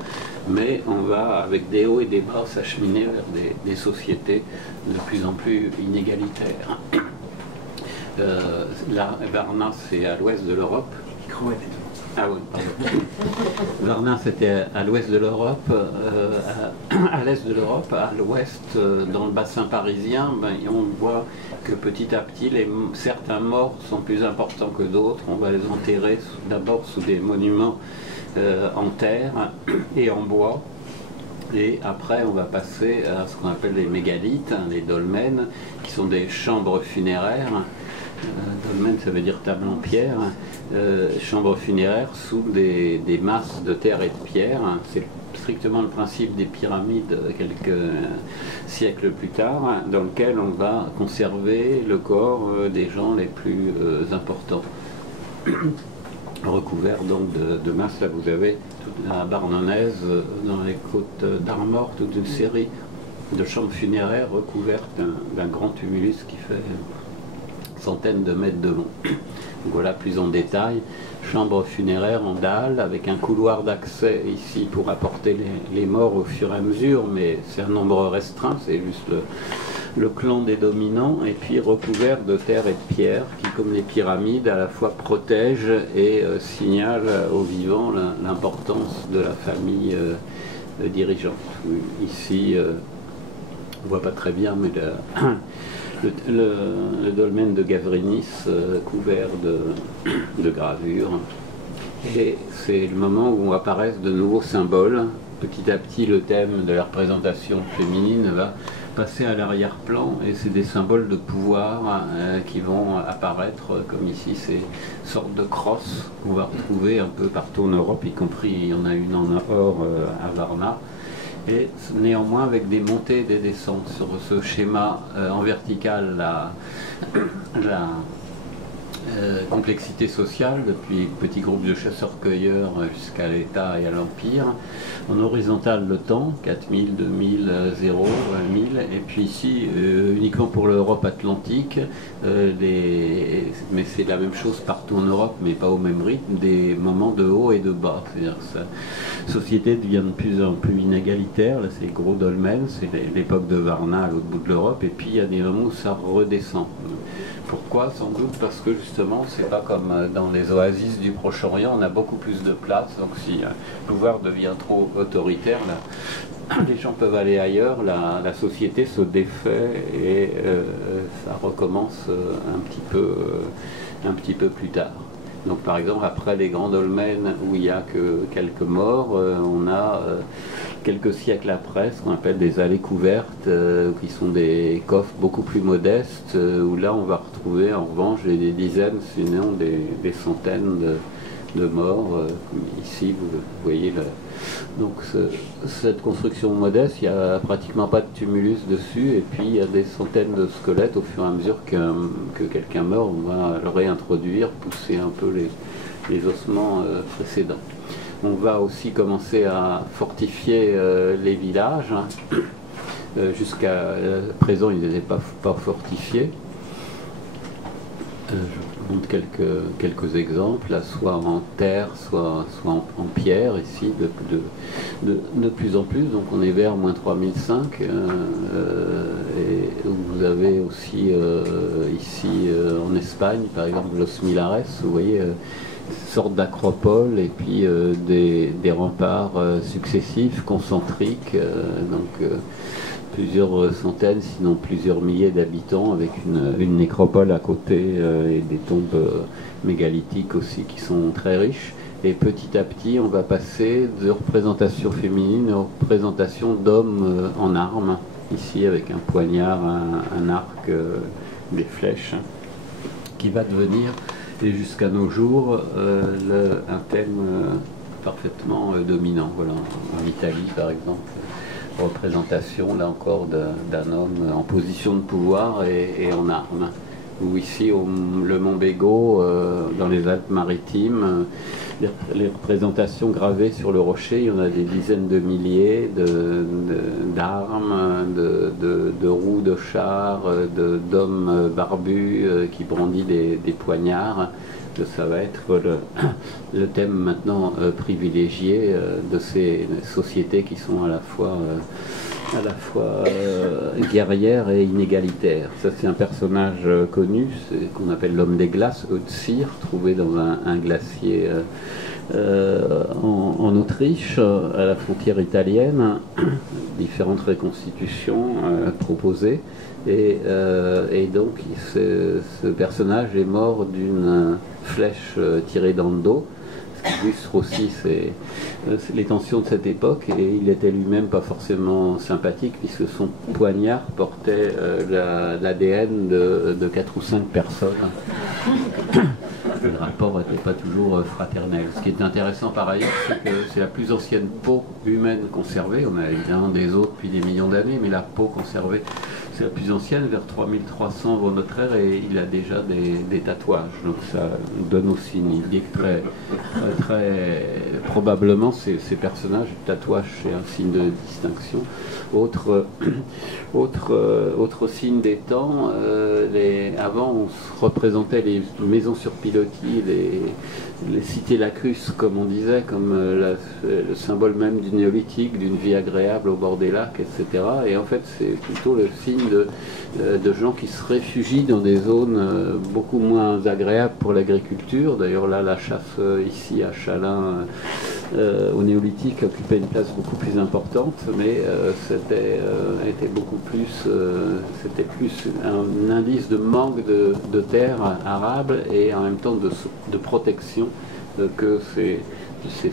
mais on va, avec des hauts et des bas, s'acheminer vers des sociétés de plus en plus inégalitaires. Là, Varna, c'est à l'ouest de l'Europe. Ah oui, pardon. Varna, c'était à l'ouest de l'Europe, à l'est de l'Europe, à l'ouest, dans le bassin parisien, on voit que petit à petit, certains morts sont plus importants que d'autres. On va les enterrer d'abord sous des monuments en terre et en bois. Et après, on va passer à ce qu'on appelle les mégalithes, les dolmens, qui sont des chambres funéraires. Dolmen, ça veut dire table en pierre. Chambres funéraires sous des masses de terre et de pierre. C'est strictement le principe des pyramides quelques siècles plus tard, dans lequel on va conserver le corps des gens les plus importants. Recouvert donc de masse. Là vous avez à Barnonaise, dans les côtes d'Armor, toute une série de chambres funéraires recouvertes d'un grand tumulus qui fait centaines de mètres de long. Donc voilà plus en détail. Chambre funéraire en dalle avec un couloir d'accès ici pour apporter les morts au fur et à mesure, mais c'est un nombre restreint, c'est juste le clan des dominants, et puis recouvert de terre et de pierre qui, comme les pyramides, à la fois protègent et signalent aux vivants l'importance de la famille dirigeante. Ici, on ne voit pas très bien, mais le dolmen de Gavrinis couvert de gravures. Et c'est le moment où apparaissent de nouveaux symboles. Petit à petit, le thème de la représentation féminine va passer à l'arrière-plan, et c'est des symboles de pouvoir qui vont apparaître, comme ici ces sortes de crosses qu'on va retrouver un peu partout en Europe, y compris il y en a une en or à Varna. Et néanmoins avec des montées et des descentes sur ce schéma en vertical, la complexité sociale, depuis petits groupes de chasseurs-cueilleurs jusqu'à l'État et à l'Empire. En horizontal, le temps, 4000, 2000, 0, 1000. Et puis ici, uniquement pour l'Europe atlantique, mais c'est la même chose partout en Europe, mais pas au même rythme, des moments de haut et de bas. C'est-à-dire que la société devient de plus en plus inégalitaire. Là, c'est gros dolmen, c'est l'époque de Varna à l'autre bout de l'Europe. Et puis, il y a des moments où ça redescend. Pourquoi? Sans doute parce que justement, c'est pas comme dans les oasis du Proche-Orient, on a beaucoup plus de place. Donc si le pouvoir devient trop autoritaire, là, les gens peuvent aller ailleurs, la société se défait et ça recommence un petit peu plus tard. Donc par exemple, après les grands dolmens où il n'y a que quelques morts, on a quelques siècles après ce qu'on appelle des allées couvertes, qui sont des coffres beaucoup plus modestes, où là on va retrouver en revanche des dizaines, sinon des centaines de morts. Ici, vous voyez, donc cette construction modeste, il n'y a pratiquement pas de tumulus dessus, et puis il y a des centaines de squelettes. Au fur et à mesure que quelqu'un meurt, on va le réintroduire, pousser un peu les ossements précédents. On va aussi commencer à fortifier les villages. Jusqu'à présent, ils n'étaient pas fortifiés. Je vous montre quelques exemples, là, soit en terre, soit en pierre, ici, de plus en plus. Donc on est vers moins 3005. Et vous avez aussi ici en Espagne, par exemple, Los Milares, vous voyez, sorte d'acropole, et puis des remparts successifs, concentriques, donc plusieurs centaines, sinon plusieurs milliers d'habitants, avec une nécropole à côté et des tombes mégalithiques aussi qui sont très riches. Et petit à petit, on va passer de représentation féminine à représentation d'hommes en armes, ici avec un poignard, un arc, des flèches, qui va devenir, et jusqu'à nos jours, un thème parfaitement dominant. Voilà, en Italie par exemple, représentation là encore d'un homme en position de pouvoir et en armes. Ou ici le Mont Bégaud, dans les Alpes-Maritimes, les représentations gravées sur le rocher, il y en a des dizaines de milliers d'armes, de roues de chars, d'hommes barbus qui brandissent des poignards. Ça va être le thème maintenant privilégié de ces sociétés qui sont à la fois à la fois guerrière et inégalitaire. Ça, c'est un personnage connu, qu'on appelle l'homme des glaces, Ötzir, trouvé dans un glacier en Autriche, à la frontière italienne. Différentes reconstitutions proposées. Et donc, ce personnage est mort d'une flèche tirée dans le dos. Ce qui illustre aussi les tensions de cette époque, et il était lui-même pas forcément sympathique puisque son poignard portait l'ADN de 4 ou 5 personnes. Le rapport n'était pas toujours fraternel. Ce qui est intéressant par ailleurs, c'est que c'est la plus ancienne peau humaine conservée. On a évidemment des autres depuis des millions d'années, mais la peau conservée, c'est la plus ancienne, vers 3300 avant notre ère, et il a déjà des tatouages. Donc ça donne aussi une idée que très probablement ces personnages, le tatouage c'est un signe de distinction. Autre signe des temps, avant on se représentait les maisons sur pilotis, les cités lacustres comme on disait, comme le symbole même du néolithique, d'une vie agréable au bord des lacs, etc. Et en fait c'est plutôt le signe de gens qui se réfugient dans des zones beaucoup moins agréables pour l'agriculture. D'ailleurs là la chasse ici à Chalain au néolithique occupait une place beaucoup plus importante, mais c'était plus un indice de manque de terre arable et en même temps de protection que ces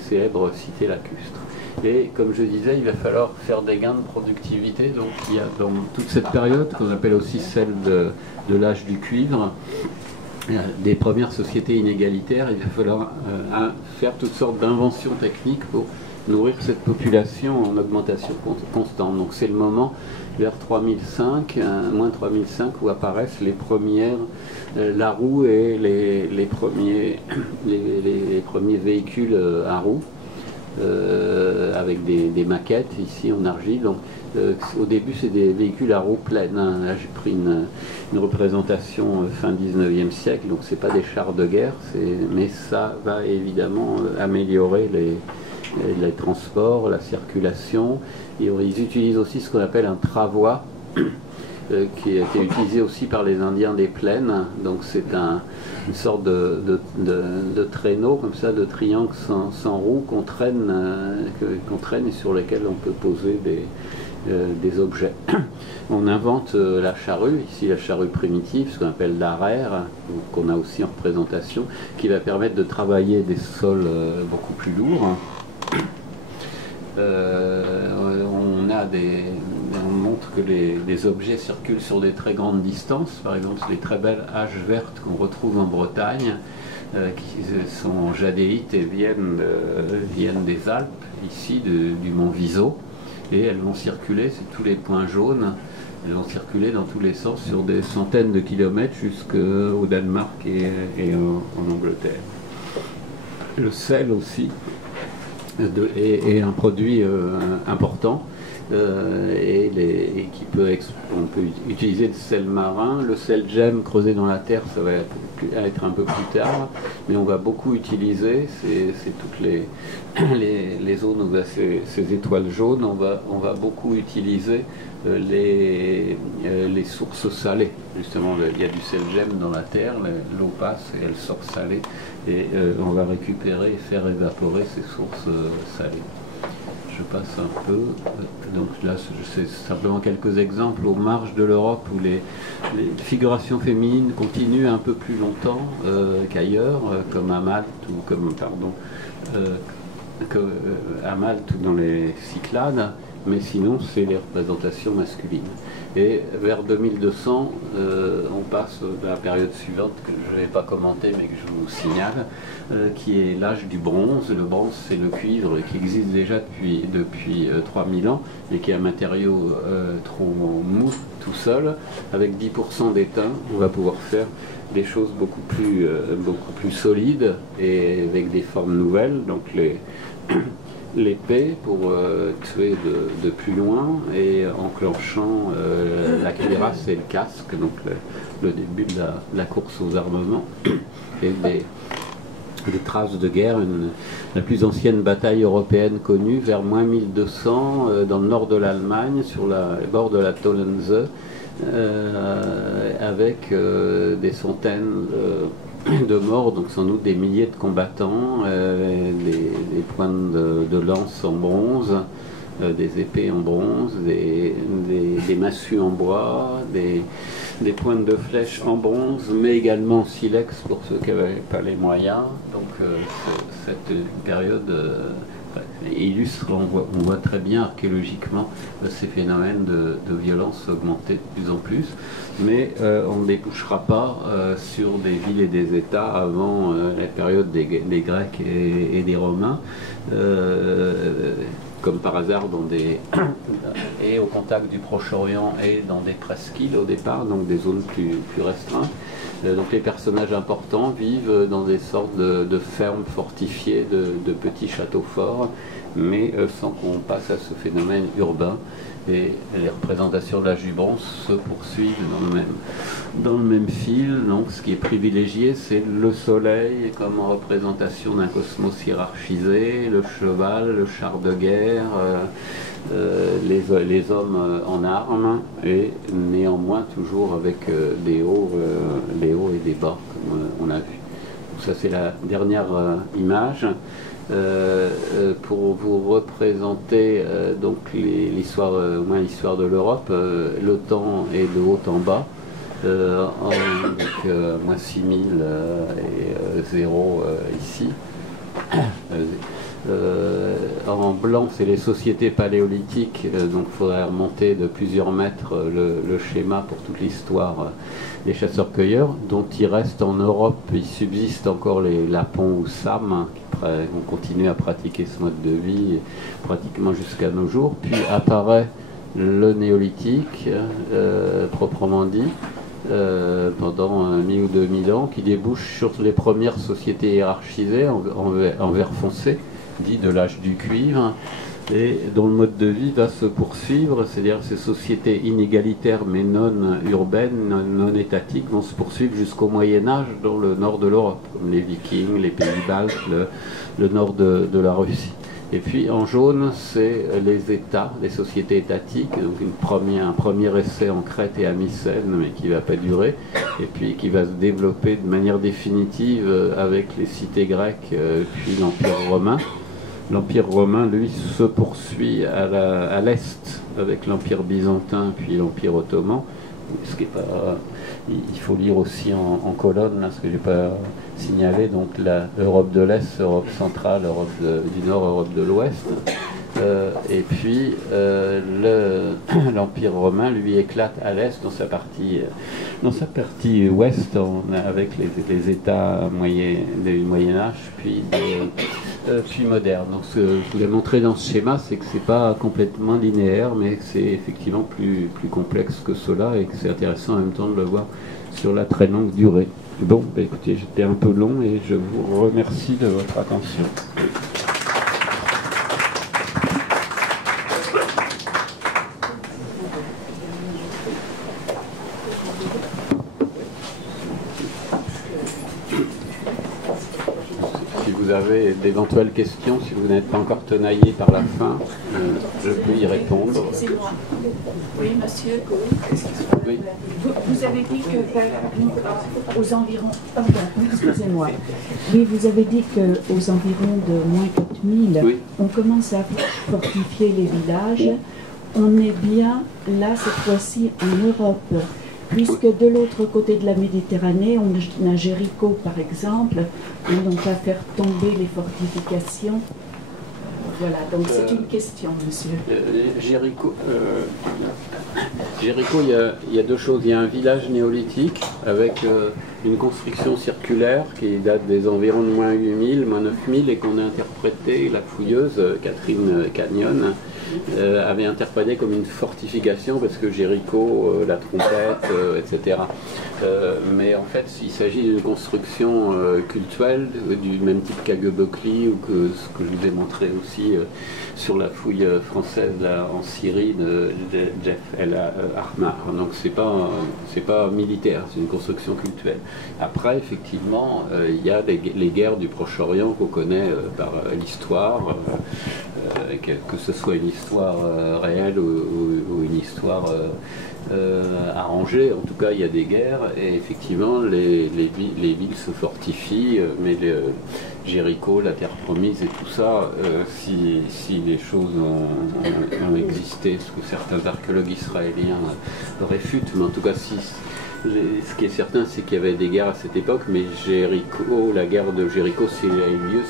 célèbres cités lacustres. Et comme je disais, il va falloir faire des gains de productivité. Donc il y a dans toute cette période, qu'on appelle aussi celle de l'âge du cuivre, des premières sociétés inégalitaires, il va falloir faire toutes sortes d'inventions techniques pour nourrir cette population en augmentation constante. Donc c'est le moment, vers 3005, moins 3005, où apparaissent les premières, la roue et les premiers véhicules à roues. Avec des maquettes ici en argile. Donc, au début, c'est des véhicules à roues pleines. Là, j'ai pris une représentation fin 19e siècle, donc c'est pas des chars de guerre, mais ça va évidemment améliorer les transports, la circulation. Et ils utilisent aussi ce qu'on appelle un travois, qui a été utilisé aussi par les Indiens des plaines. Donc c'est une sorte de traîneau comme ça, de triangle sans roue qu'on traîne et sur lesquels on peut poser des objets. On invente la charrue, ici la charrue primitive, ce qu'on appelle l'arère, qu'on a aussi en représentation, qui va permettre de travailler des sols beaucoup plus lourds. On montre que les objets circulent sur des très grandes distances. Par exemple, les très belles haches vertes qu'on retrouve en Bretagne, qui sont jadéites et viennent des Alpes, ici du mont Viso, et elles vont circuler, c'est tous les points jaunes, elles vont circuler dans tous les sens sur des centaines de kilomètres jusqu'au Danemark et en Angleterre. Le sel aussi est un produit important. On peut utiliser le sel marin, le sel gemme creusé dans la terre, ça va être un peu plus tard, mais on va beaucoup utiliser, c'est toutes les zones où il y a ces étoiles jaunes, on va beaucoup utiliser les sources salées. Justement, il y a du sel gemme dans la terre, l'eau passe et elle sort salée, et on va récupérer et faire évaporer ces sources salées. Je passe un peu, donc là c'est simplement quelques exemples aux marges de l'Europe où les figurations féminines continuent un peu plus longtemps qu'ailleurs, comme à Malte à Malte ou dans les Cyclades, mais sinon c'est les représentations masculines. Et vers 2200, on passe à la période suivante que je ne vais pas commenter mais que je vous signale, qui est l'âge du bronze. Le bronze, c'est le cuivre qui existe déjà depuis 3000 ans et qui est un matériau trop mou tout seul. Avec 10% d'étain, on va pouvoir faire des choses beaucoup plus solides et avec des formes nouvelles. Donc l'épée pour tuer de plus loin, et enclenchant la cuirasse et le casque, donc le début de la course aux armements, et des traces de guerre, la plus ancienne bataille européenne connue vers moins 1200 dans le nord de l'Allemagne, sur les bords de la Tollense, avec des centaines de morts, donc sans doute des milliers de combattants, des pointes de lance en bronze, des épées en bronze, des massues en bois, des pointes de flèches en bronze, mais également en silex pour ceux qui n'avaient pas les moyens. Donc cette période illustre, on voit très bien archéologiquement ces phénomènes de violence augmenter de plus en plus, mais on ne débouchera pas sur des villes et des États avant la période des Grecs et des Romains. Comme par hasard, et au contact du Proche-Orient et dans des presqu'îles au départ, donc des zones plus restreintes. Donc les personnages importants vivent dans des sortes de fermes fortifiées, de petits châteaux forts, mais sans qu'on passe à ce phénomène urbain. Et les représentations de l'âge du bronze se poursuivent dans le même fil. Donc ce qui est privilégié, c'est le soleil comme représentation d'un cosmos hiérarchisé, le cheval, le char de guerre, les hommes en armes, et néanmoins toujours avec des hauts et des bas, comme on a vu. Donc ça, c'est la dernière image. Pour vous représenter donc l'histoire, au moins l'histoire de l'Europe, le temps est de haut en bas, moins 6000 et 0 ici. En blanc, c'est les sociétés paléolithiques, donc il faudrait remonter de plusieurs mètres le schéma pour toute l'histoire des chasseurs-cueilleurs, dont il reste en Europe, il subsiste encore les Lapons ou Sam, qui vont continuer à pratiquer ce mode de vie pratiquement jusqu'à nos jours. Puis apparaît le néolithique, proprement dit, pendant 1000 ou 2000 ans, qui débouche sur les premières sociétés hiérarchisées en vert foncé, dit de l'âge du cuivre, et dont le mode de vie va se poursuivre, c'est-à-dire ces sociétés inégalitaires mais non urbaines, non étatiques, vont se poursuivre jusqu'au Moyen-Âge dans le nord de l'Europe, comme les Vikings, les pays baltes, le nord de la Russie. Et puis en jaune, c'est les États, les sociétés étatiques, donc un premier essai en Crète et à Mycène, mais qui ne va pas durer, et puis qui va se développer de manière définitive avec les cités grecques, puis l'Empire romain. L'Empire romain, lui, se poursuit à l'est avec l'Empire byzantin, puis l'Empire ottoman. Ce qui est pas, il faut lire aussi en colonne, là, ce que je n'ai pas signalé, donc l'Europe de l'Est, Europe centrale, Europe du Nord, Europe de l'Ouest. Et puis l'Empire romain, lui, éclate à l'Est dans sa partie ouest, avec les États du Moyen-Âge, puis moderne. Donc ce que je voulais montrer dans ce schéma, c'est que c'est pas complètement linéaire, mais que c'est effectivement plus complexe que cela, et que c'est intéressant en même temps de le voir sur la très longue durée. Bon, bah écoutez, j'étais un peu long et je vous remercie de votre attention. Vous avez d'éventuelles questions, si vous n'êtes pas encore tenaillé par la fin, je peux y répondre. Excusez-moi. Oui, monsieur. Oui. Vous avez dit que aux environs... Pardon, excusez-moi. Oui, vous avez dit qu'aux environs de moins 4000, oui, on commence à fortifier les villages. On est bien là, cette fois-ci, en Europe. Puisque de l'autre côté de la Méditerranée, on a Jéricho par exemple, et on va faire tomber les fortifications. Voilà, donc c'est une question, monsieur. Jéricho, il y a deux choses. Il y a un village néolithique avec une construction circulaire qui date des environs de moins 8000, moins 9000 et qu'on a interprété, la fouilleuse Catherine Canyon, avait interprété comme une fortification parce que Jéricho, la trompette, etc. Mais en fait, il s'agit d'une construction cultuelle du même type qu'à Göbekli ou que ce que je vous ai montré aussi sur la fouille française là, en Syrie de Jeff El Ahmar. Donc c'est pas militaire, c'est une construction cultuelle. Après, effectivement, il y a les guerres du Proche-Orient qu'on connaît par l'histoire, que ce soit une histoire réelle ou une histoire arrangée. En tout cas, il y a des guerres et effectivement, les villes se fortifient, mais Jéricho, la terre promise et tout ça, si les choses ont existé, ce que certains archéologues israéliens réfutent, mais en tout cas, ce qui est certain, c'est qu'il y avait des guerres à cette époque, mais Jéricho, la guerre de Jéricho, s'il y a eu lieu,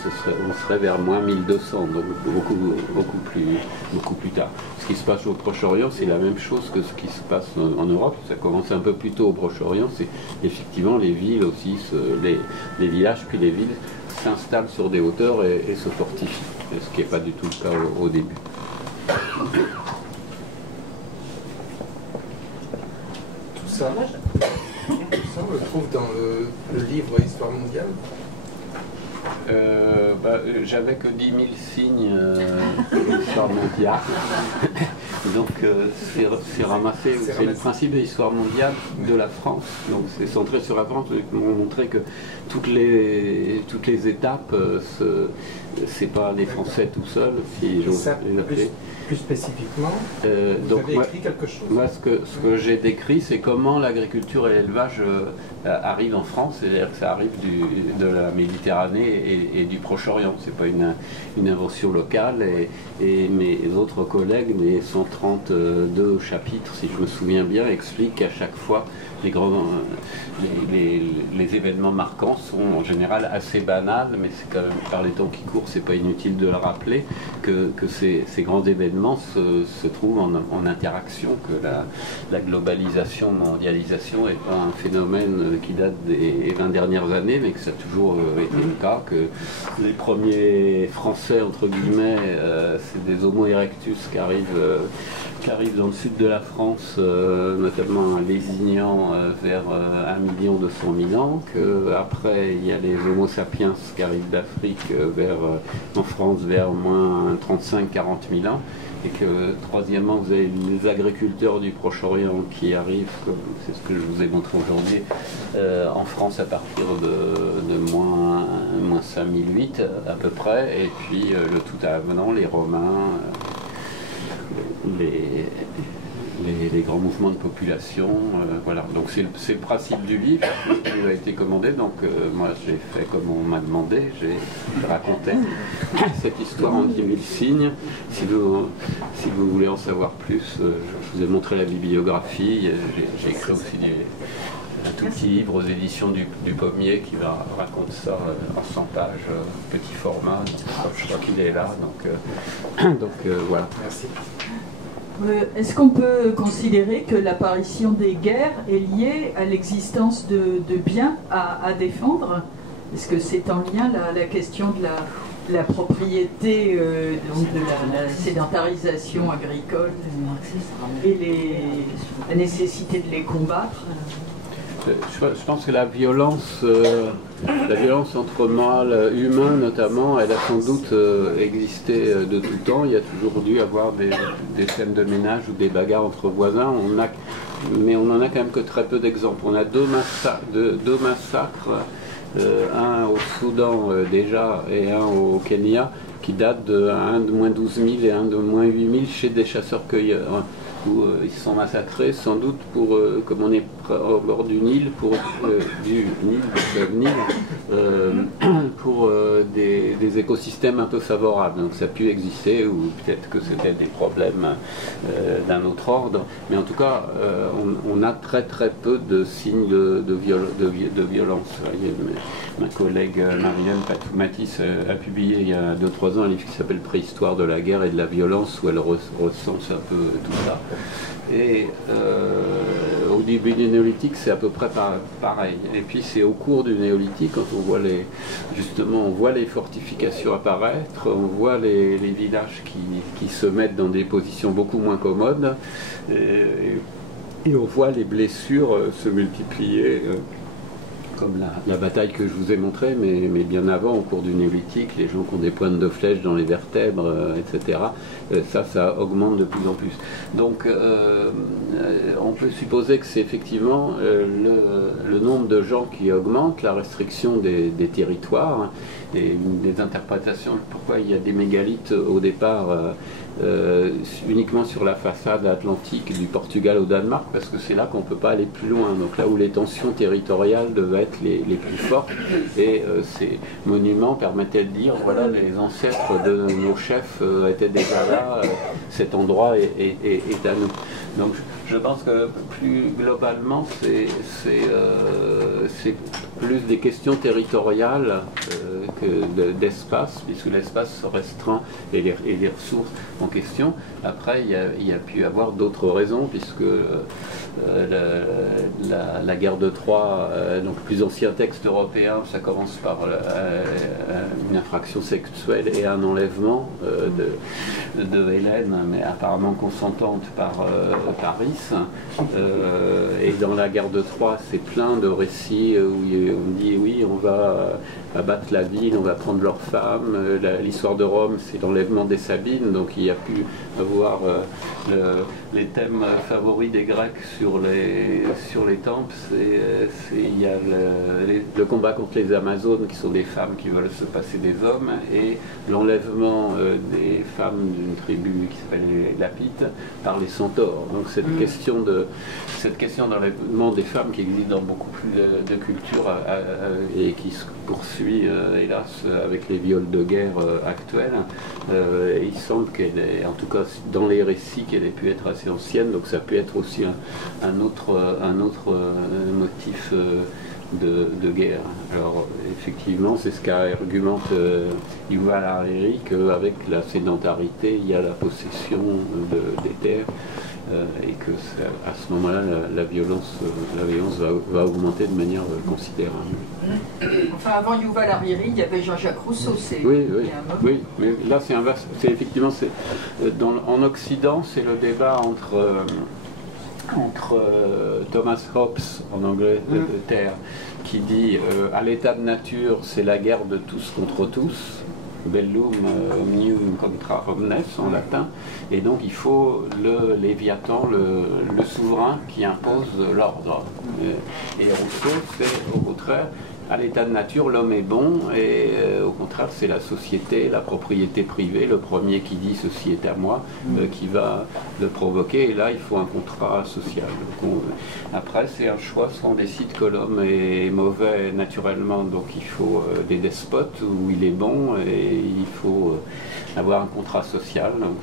on serait vers moins 1200, donc beaucoup plus tard. Ce qui se passe au Proche-Orient, c'est la même chose que ce qui se passe en Europe. Ça commence un peu plus tôt au Proche-Orient, c'est effectivement les villes aussi, les villages, puis les villes s'installent sur des hauteurs et se fortifient, ce qui n'est pas du tout le cas au début. Tout ça, on le trouve dans le livre Histoire mondiale. J'avais que 10 000 signes d'histoire mondiale. Donc c'est ramassé, c'est le principe de l'histoire mondiale de la France. Donc c'est centré sur la France, pour montrer que toutes les étapes, c'est pas les Français tout seuls, si j'ose les appeler. Plus spécifiquement, vous avez écrit quelque chose. Moi, ce que j'ai décrit, c'est comment l'agriculture et l'élevage arrivent en France, c'est-à-dire que ça arrive de la Méditerranée et du Proche-Orient. C'est pas une invention locale. Et mes autres collègues, mes 132 chapitres, si je me souviens bien, expliquent qu'à chaque fois, les événements marquants sont en général assez banals, mais c'est quand même par les temps qui courent, c'est pas inutile de le rappeler, que ces grands événements se trouvent en interaction, que la globalisation, mondialisation n'est pas un phénomène qui date des 20 dernières années, mais que ça a toujours été le cas, que les premiers Français, entre guillemets, c'est des Homo erectus qui arrivent dans le sud de la France, notamment à Lézignan, vers 1 200 000 ans, qu'après il y a les Homo sapiens qui arrivent d'Afrique en France vers moins 35-40 000 ans, et que troisièmement vous avez les agriculteurs du Proche-Orient qui arrivent, c'est ce que je vous ai montré aujourd'hui, en France à partir de moins 5008 à peu près, et puis le tout avenant, les Romains, les grands mouvements de population, voilà. Donc c'est le principe du livre qui a été commandé. Donc moi j'ai fait comme on m'a demandé, j'ai raconté cette histoire en 10 000 signes. Si vous voulez en savoir plus, je vous ai montré la bibliographie. J'ai écrit aussi un tout petit livre aux éditions du Pommier qui raconte ça en 100 pages, petit format. Je crois qu'il est là. Donc voilà. Merci. Est-ce qu'on peut considérer que l'apparition des guerres est liée à l'existence de biens à défendre? Est-ce que c'est en lien la question de la propriété, donc de la sédentarisation agricole et la nécessité de les combattre? Je pense que la violence entre mâles humains notamment, elle a sans doute existé de tout temps. Il y a toujours dû avoir des scènes de ménage ou des bagarres entre voisins. Mais on n'en a quand même que très peu d'exemples. On a deux massacres, un au Soudan déjà et un au Kenya, qui datent un de moins 12 000 et un de moins 8 000 chez des chasseurs-cueilleurs, où ils se sont massacrés sans doute pour, comme on est au bord du Nil, pour des écosystèmes un peu favorables. Donc ça a pu exister, ou peut-être que c'était des problèmes d'un autre ordre, mais en tout cas on a très très peu de signes de violence. Ma collègue Marianne Patou-Matisse a publié il y a 2-3 ans un livre qui s'appelle Préhistoire de la guerre et de la violence, où elle recense un peu tout ça. Et au début du néolithique, c'est à peu près pareil. Et puis c'est au cours du néolithique, quand on voit justement, on voit les fortifications apparaître, on voit les villages qui se mettent dans des positions beaucoup moins commodes, et on voit les blessures se multiplier. Comme la bataille que je vous ai montrée, mais bien avant, au cours du néolithique, les gens qui ont des pointes de flèches dans les vertèbres, etc., ça augmente de plus en plus. Donc, on peut supposer que c'est effectivement le nombre de gens qui augmente, la restriction des territoires, et une des interprétations de pourquoi il y a des mégalithes au départ uniquement sur la façade atlantique du Portugal au Danemark, parce que c'est là qu'on ne peut pas aller plus loin, donc là où les tensions territoriales devaient être les plus fortes, et ces monuments permettaient de dire, voilà, les ancêtres de nos chefs étaient déjà là, cet endroit est à nous. Donc je pense que plus globalement, c'est plus des questions territoriales que d'espace, puisque l'espace se restreint et les ressources en question. Après, il y a pu y avoir d'autres raisons, puisque la guerre de Troie, donc le plus ancien texte européen, ça commence par une infraction sexuelle et un enlèvement de Hélène, mais apparemment consentante par Paris. Et dans la guerre de Troie, c'est plein de récits où on dit oui, on va abattre la ville, on va prendre leurs femmes. L'histoire de Rome, c'est l'enlèvement des Sabines, donc il y a pu avoir les thèmes favoris des Grecs sur les temples. Il y a le combat contre les Amazones, qui sont des femmes qui veulent se passer des hommes, et l'enlèvement des femmes d'une tribu qui s'appelle les Lapites par les centaures. Donc cette question d'enlèvement des femmes qui existe dans beaucoup plus de cultures et qui se poursuit hélas avec les viols de guerre actuels. Il semble qu'elle est, en tout cas dans les récits, qu'elle ait pu être assez ancienne, donc ça peut être aussi un autre motif de guerre. Alors effectivement, c'est ce qu'argumente Yuval Harari, qu'avec la sédentarité, il y a la possession des terres, et que à ce moment-là, la violence va augmenter de manière considérable. Enfin, avant Yuval Harari, il y avait Jean-Jacques Rousseau. Oui, mais là c'est inverse. C'est effectivement, en Occident, c'est le débat entre Thomas Hobbes, en anglais, de Terre, qui dit à l'état de nature, c'est la guerre de tous contre tous, bellum omnium contra omnes en latin, et donc il faut le Léviathan, le souverain qui impose l'ordre. Et Rousseau, c'est au contraire, à l'état de nature, l'homme est bon, et au contraire, c'est la société, la propriété privée, le premier qui dit ceci est à moi, qui va le provoquer, et là, il faut un contrat social. Donc après, c'est un choix, soit on décide que l'homme est mauvais naturellement, donc il faut des despotes où il est bon, et il faut avoir un contrat social. Donc,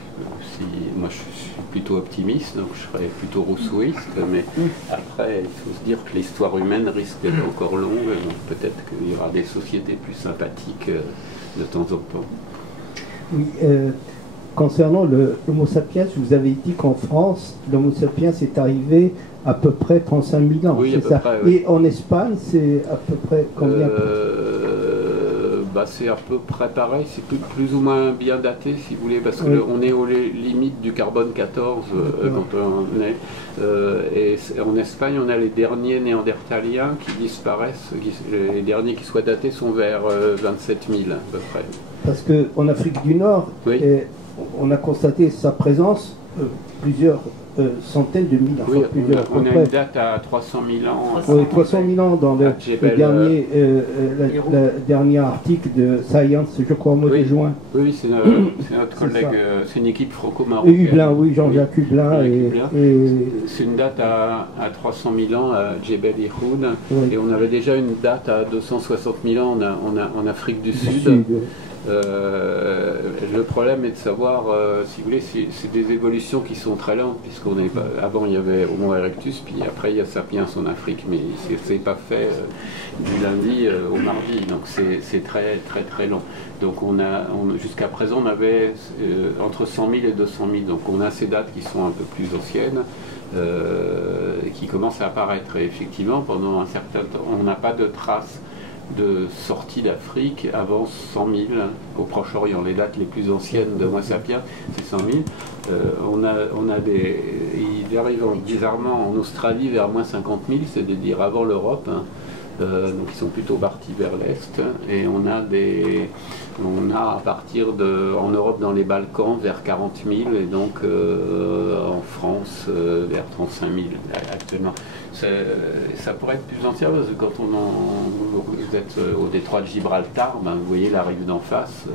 moi, je suis plutôt optimiste, donc je serais plutôt rousseauiste, mais après, il faut se dire que l'histoire humaine risque d'être encore longue, donc peut-être qu'il y aura des sociétés plus sympathiques de temps en temps. Oui, concernant l'Homo sapiens, vous avez dit qu'en France, l'Homo sapiens est arrivé à peu près 35 000 ans, oui, c'est ça? Près, oui. Et en Espagne, c'est à peu près combien? C'est à peu près pareil, c'est plus ou moins bien daté, si vous voulez, parce qu'on est aux limites du carbone 14 quand on est. Et en Espagne, on a les derniers néandertaliens qui disparaissent, les derniers qui soient datés sont vers 27 000 à peu près. Parce qu'en Afrique du Nord, on a constaté sa présence plusieurs centaines de mille ans. Oui, on a une date à 300 000 ans. Oui, 300 000 ans dans le dernier article de Science, je crois, au mois de juin. Oui, c'est notre collègue, c'est une équipe franco-marocaine. Hublin, oui, Jean-Jacques Hublin. C'est une date à 300 000 ans à Djebel Irhoud, et on avait déjà une date à 260 000 ans en Afrique du Sud. Le problème est de savoir, si vous voulez, c'est des évolutions qui sont très lentes, puisqu'on est avant il y avait Homo erectus, puis après il y a Sapiens en Afrique, mais c'est pas fait du lundi au mardi, donc c'est très très très long. Donc jusqu'à présent on avait entre 100 000 et 200 000, donc on a ces dates qui sont un peu plus anciennes. qui commence à apparaître. Et effectivement, pendant un certain temps, on n'a pas de traces de sortie d'Afrique avant 100 000 au Proche-Orient. Les dates les plus anciennes de Homo sapiens, c'est 100 000. On a des... Il arrive bizarrement en Australie vers moins 50 000, c'est-à-dire avant l'Europe. Hein. Donc ils sont plutôt partis vers l'Est. Et on a à partir de... En Europe, dans les Balkans, vers 40 000. Et donc en France, vers 35 000 actuellement. Ça pourrait être plus ancien parce que quand vous êtes au détroit de Gibraltar, ben, vous voyez la rive d'en face,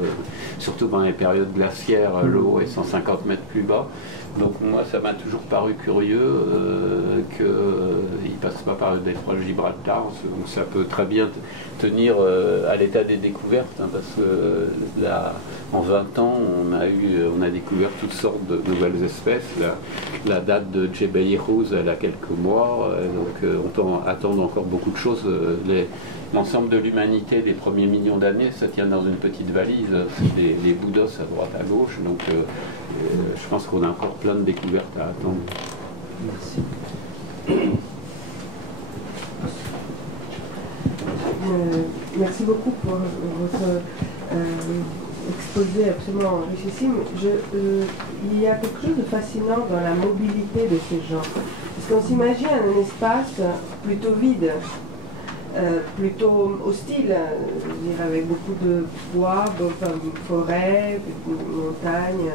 surtout dans les périodes glaciaires, l'eau est 150 mètres plus bas. Donc moi, ça m'a toujours paru curieux qu'il ne passe pas par le détroit de Gibraltar. Donc ça peut très bien tenir à l'état des découvertes, hein, parce que là, en 20 ans, on a découvert toutes sortes de nouvelles espèces. La date de Jebel Yehuz, elle a quelques mois, donc on peut attendre encore beaucoup de choses. L'ensemble de l'humanité des premiers millions d'années, ça tient dans une petite valise, c'est les bouts d'os à droite à gauche, donc je pense qu'on a encore plein de découvertes à attendre. Merci. Merci beaucoup pour votre exposé absolument enrichissime. Il y a quelque chose de fascinant dans la mobilité de ces gens. Parce qu'on s'imagine un espace plutôt vide, plutôt hostile, avec beaucoup de bois, forêt, montagnes,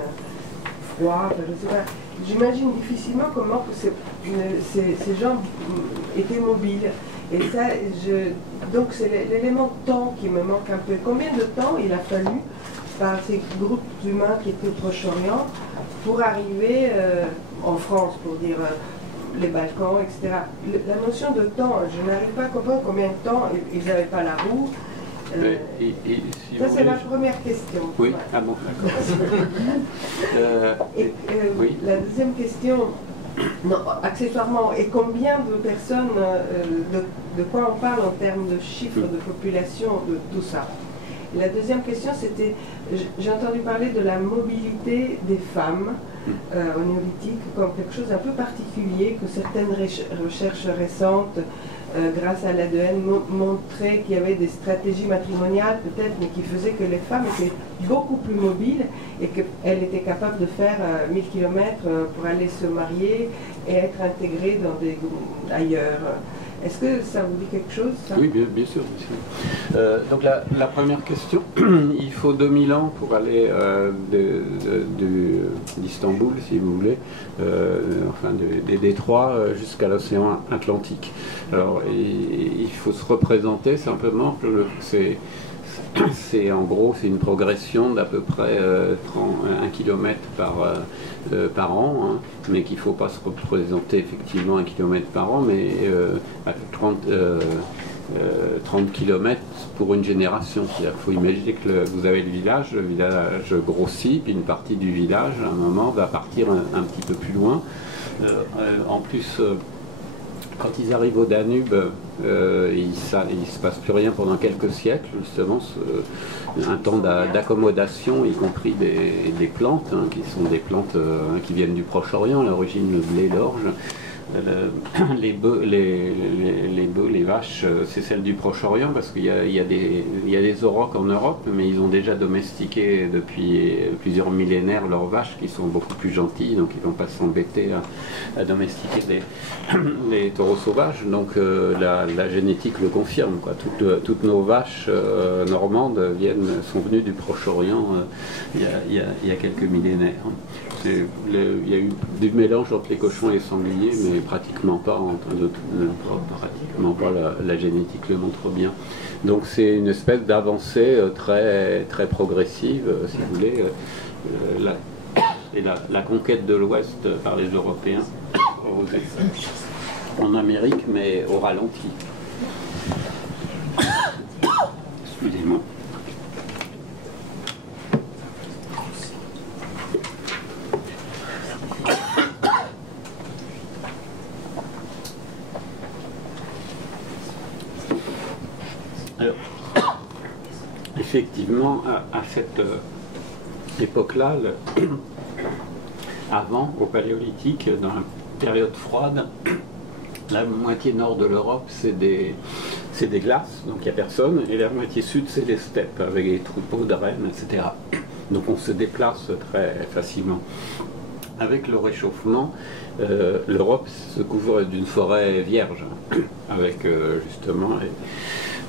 froid, je sais pas. J'imagine difficilement comment ces gens étaient mobiles. Et ça, donc c'est l'élément de temps qui me manque un peu. Combien de temps il a fallu par ces groupes humains qui étaient au Proche-Orient pour arriver en France, pour dire les Balkans, etc. La notion de temps, je n'arrive pas à comprendre combien de temps ils n'avaient pas la roue. Si ça, c'est la première question. Oui, ah bon, d'accord. Oui. La deuxième question, non, accessoirement, et combien de personnes, de quoi on parle en termes de chiffres de population, de tout ça? Et la deuxième question, c'était, j'ai entendu parler de la mobilité des femmes au néolithique comme quelque chose d'un peu particulier, que certaines recherches récentes, grâce à l'ADN, montraient qu'il y avait des stratégies matrimoniales peut-être, mais qui faisaient que les femmes étaient beaucoup plus mobiles et qu'elles étaient capables de faire 1000 km pour aller se marier et être intégrées dans ailleurs. Est-ce que ça vous dit quelque chose, ça? Oui, bien sûr. Donc la première question, il faut 2000 ans pour aller d'Istanbul, si vous voulez, enfin des détroits jusqu'à l'océan Atlantique. Alors il faut se représenter simplement que c'est en gros c'est une progression d'à peu près 1 km par an, hein, mais qu'il ne faut pas se représenter effectivement 1 km par an, mais 30 km pour une génération. C'est-à-dire qu'il faut imaginer que vous avez le village grossit, puis une partie du village à un moment va partir un petit peu plus loin. En plus, quand ils arrivent au Danube, il ne se passe plus rien pendant quelques siècles, justement, un temps d'accommodation, y compris des plantes, hein, qui sont des plantes qui viennent du Proche-Orient, à l'origine le blé, l'orge. Les bœufs, les vaches, c'est celle du Proche-Orient parce qu'il y a des aurochs en Europe, mais ils ont déjà domestiqué depuis plusieurs millénaires leurs vaches qui sont beaucoup plus gentilles, donc ils ne vont pas s'embêter à domestiquer les taureaux sauvages. Donc la génétique le confirme, quoi. Toutes nos vaches normandes sont venues du Proche-Orient il y a quelques millénaires. Il y a eu du mélange entre les cochons et les sangliers, mais pratiquement pas, la génétique le montre bien. Donc c'est une espèce d'avancée très, très progressive, si vous voulez. La conquête de l'Ouest par les Européens en Amérique, mais au ralenti. Excusez-moi. Alors, effectivement, à cette époque-là, avant, au Paléolithique, période froide, la moitié nord de l'Europe, c'est des glaces, donc il n'y a personne, et la moitié sud, c'est des steppes, avec des troupeaux de rennes, etc. Donc on se déplace très facilement. Avec le réchauffement, l'Europe se couvre d'une forêt vierge, avec justement les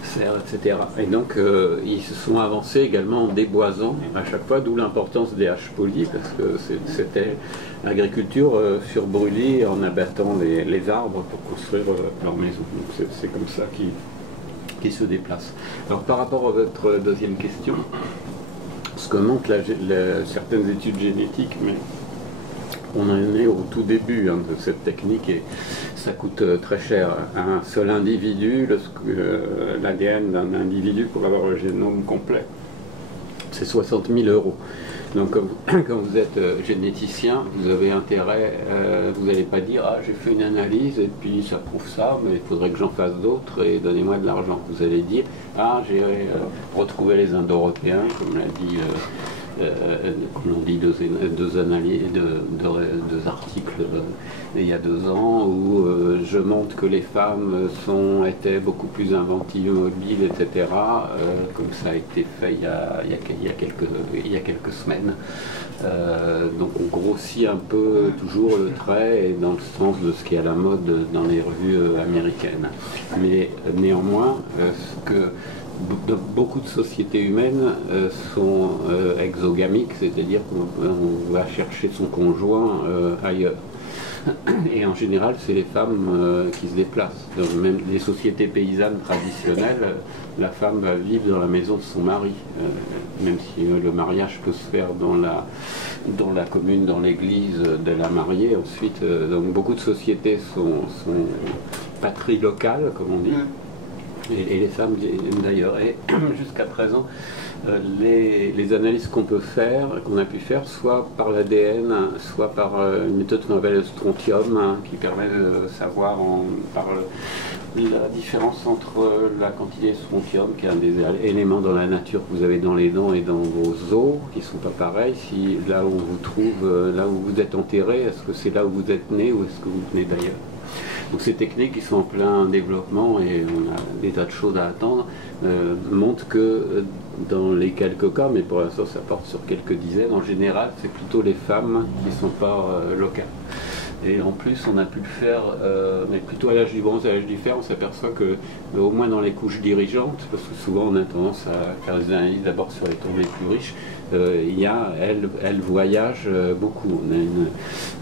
serres, etc. Et donc ils se sont avancés également en déboisant à chaque fois, d'où l'importance des haches polies, parce que c'était l'agriculture sur brûlis en abattant les arbres pour construire leur maison. Donc c'est comme ça qu'ils se déplacent. Alors par rapport à votre deuxième question, ce que montrent certaines études génétiques, mais on en est au tout début de cette technique et ça coûte très cher. Un seul individu, l'ADN d'un individu pour avoir le génome complet, c'est 60 000 €. Donc quand vous êtes généticien, vous avez intérêt, vous n'allez pas dire « Ah, j'ai fait une analyse et puis ça prouve ça, mais il faudrait que j'en fasse d'autres et donnez-moi de l'argent ». Vous allez dire « Ah, j'ai retrouvé les Indo-Européens », comme l'a dit... comme l'ont dit deux articles il y a 2 ans, où je montre que les femmes étaient beaucoup plus inventives, mobiles, etc. Comme ça a été fait il y a quelques semaines. Donc on grossit un peu toujours le trait et dans le sens de ce qui est à la mode dans les revues américaines. Mais néanmoins, beaucoup de sociétés humaines sont exogamiques, c'est-à-dire qu'on va chercher son conjoint ailleurs. Et en général, c'est les femmes qui se déplacent. Donc, même les sociétés paysannes traditionnelles, la femme va vivre dans la maison de son mari, même si le mariage peut se faire dans la commune, dans l'église de la mariée. Ensuite, donc beaucoup de sociétés sont patries locales, comme on dit. Et les femmes d'ailleurs. Et jusqu'à présent, les analyses qu'on a pu faire, soit par l'ADN, soit par une méthode qu'on appelle le strontium, qui permet de savoir par la différence entre la quantité de strontium, qui est un des éléments dans la nature que vous avez dans les dents et dans vos os, qui ne sont pas pareils. Si là où on vous trouve, là où vous êtes enterré, est-ce que c'est là où vous êtes né ou est-ce que vous venez d'ailleurs? Donc ces techniques qui sont en plein développement et on a des tas de choses à attendre, montrent que dans les quelques cas, mais pour l'instant ça porte sur quelques dizaines, en général c'est plutôt les femmes qui ne sont pas locales. Et en plus on a pu le faire, mais plutôt à l'âge du bronze, à l'âge du fer, on s'aperçoit que, au moins dans les couches dirigeantes, parce que souvent on a tendance à faire des analyses d'abord sur les tombes les plus riches, elle voyage beaucoup.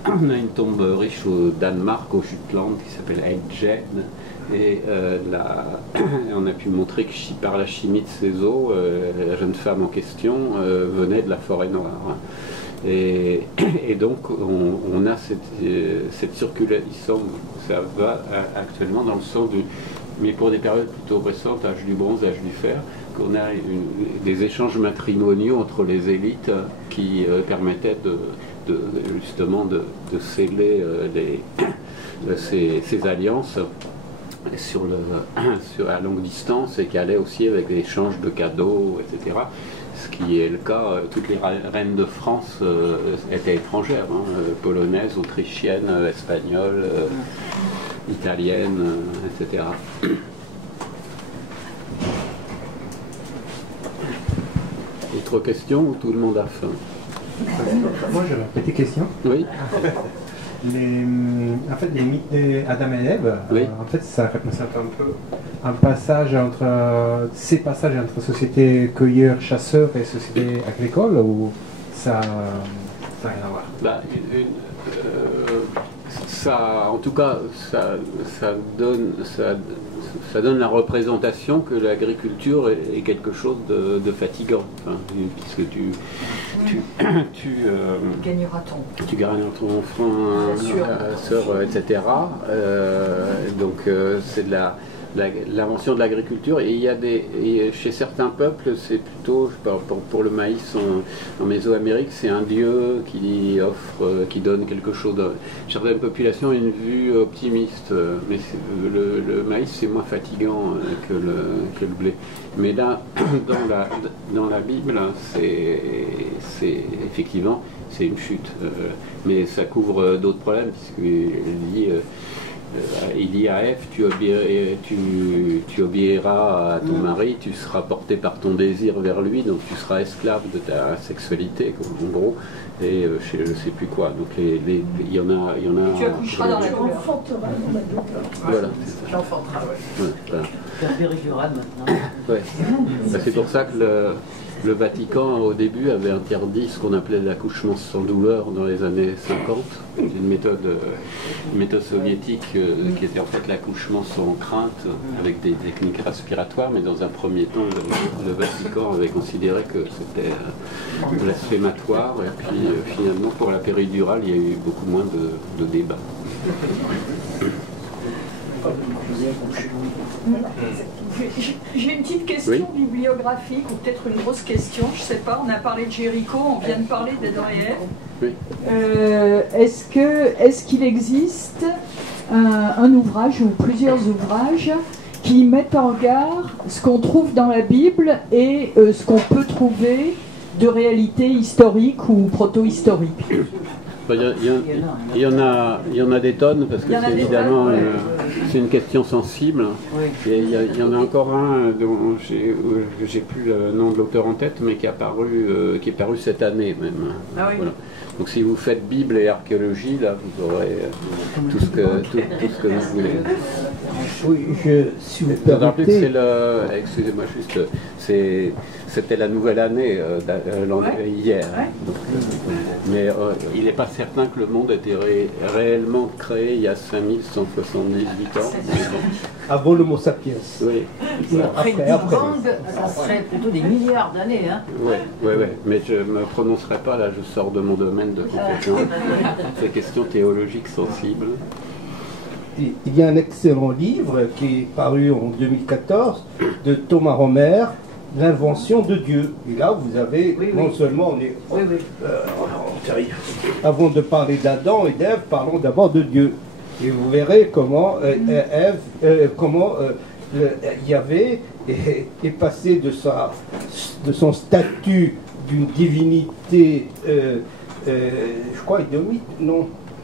On a une tombe riche au Danemark, au Jutland, qui s'appelle Hedjen, et on a pu montrer que par la chimie de ses os, la jeune femme en question venait de la forêt noire. Et donc on a cette circulation, ça va actuellement dans le sens mais pour des périodes plutôt récentes, âge du bronze, âge du fer, qu'on a des échanges matrimoniaux entre les élites qui permettaient justement de sceller ces alliances à longue distance et qui allaient aussi avec des échanges de cadeaux, etc. Ce qui est le cas, toutes les reines de France étaient étrangères, polonaises, autrichiennes, espagnoles, italiennes, etc. Autre question ou tout le monde a faim? Moi j'avais une petite question. Oui. En fait, les mythes d'Adam et Ève, oui. En fait, ça représente un peu un passage ces passages entre société cueilleur-chasseur et société agricole, ou ça n'a rien à voir? Ça, en tout cas, ça donne la représentation que l'agriculture est quelque chose de fatigant, puisque tu gagneras ton frère, sœur, etc. Donc c'est de la l'invention de l'agriculture. Et il y a chez certains peuples, c'est plutôt, pour le maïs en Mésoamérique, c'est un dieu qui offre, qui donne quelque chose. Certaines populations ont une vue optimiste, mais le maïs c'est moins fatigant que le blé. Mais là, dans la Bible, c'est effectivement c'est une chute, mais ça couvre d'autres problèmes il dit à Ève, tu obéiras à ton mari, tu seras porté par ton désir vers lui, donc tu seras esclave de ta sexualité, en gros, et je ne sais plus quoi. Donc il y en a. Tu accoucheras dans la douleur. Voilà. Tu enfanteras, ouais. Voilà. Tu es péridurale maintenant. Ouais. C'est pour ça que le Vatican, au début, avait interdit ce qu'on appelait l'accouchement sans douleur dans les années 50. C'est une méthode soviétique qui était en fait l'accouchement sans crainte, avec des techniques respiratoires, mais dans un premier temps, le Vatican avait considéré que c'était blasphématoire, et puis finalement, pour la péridurale, il y a eu beaucoup moins de débats. J'ai une petite question bibliographique, ou peut-être une grosse question, je ne sais pas. On a parlé de Jéricho, on vient de parler d'Adam et Ève. Oui. Est-ce qu'il existe un ouvrage ou plusieurs ouvrages qui mettent en regard ce qu'on trouve dans la Bible et ce qu'on peut trouver de réalité historique ou proto-historique? Il y en a des tonnes, parce que c'est évidemment c'est une question sensible. Et il y en a encore un dont j'ai plus le nom de l'auteur en tête, mais qui est paru cette année même. Ah oui. Voilà. Donc si vous faites Bible et archéologie, là vous aurez tout ce que vous voulez. Oui, si vous permettez. Excusez-moi juste, c'était la nouvelle année hier. Ouais. Mais il n'est pas certain que le monde ait été réellement créé il y a 5178 ans. Avant l'Homo sapiens. Oui. Après Big Bang, ça serait plutôt des milliards d'années. Hein. Oui, mais je ne me prononcerai pas, là je sors de mon domaine de compétence. C'est questions théologiques sensibles. Il y a un excellent livre qui est paru en 2014 de Thomas Romer, L'invention de Dieu. Et là, vous avez, non seulement on est... avant de parler d'Adam et d'Ève, parlons d'abord de Dieu. Et vous verrez comment Yahvé est passé de son statut d'une divinité, je crois,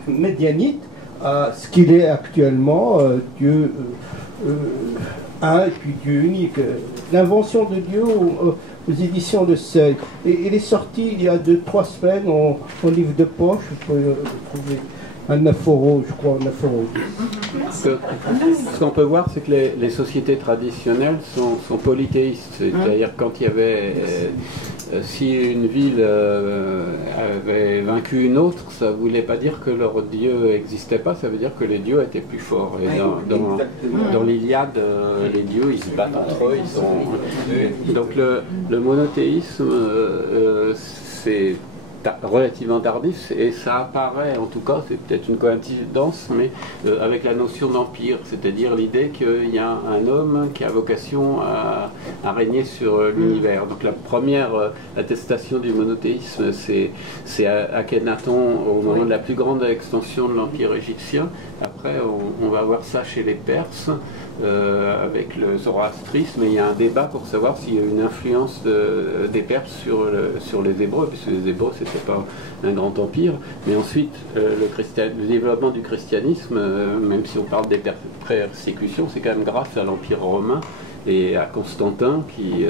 médianite, à ce qu'il est actuellement, Dieu un et puis Dieu unique. L'invention de Dieu aux éditions de Seuil. Et il est sorti il y a 2-3 semaines en livre de poche. Vous pouvez trouver à 9 €, je crois, 9 €. Ce qu'on peut voir, c'est que les sociétés traditionnelles sont polythéistes. C'est-à-dire quand il y avait... si une ville avait vaincu une autre, ça ne voulait pas dire que leur dieu n'existait pas, ça veut dire que les dieux étaient plus forts. Et dans l'Iliade, les dieux, ils se battent entre eux. Donc le monothéisme, c'est relativement tardif, et ça apparaît, en tout cas, c'est peut-être une coïncidence, mais avec la notion d'empire, c'est-à-dire l'idée qu'il y a un homme qui a vocation à régner sur l'univers. Donc la première attestation du monothéisme, c'est Akhenaton au moment de la plus grande extension de l'empire égyptien. Après, on va voir ça chez les Perses, avec le zoroastrisme, et il y a un débat pour savoir s'il y a une influence des Perses sur les Hébreux, puisque les Hébreux c'était pas un grand empire, mais ensuite le développement du christianisme, même si on parle des persécutions, c'est quand même grâce à l'empire romain et à Constantin qui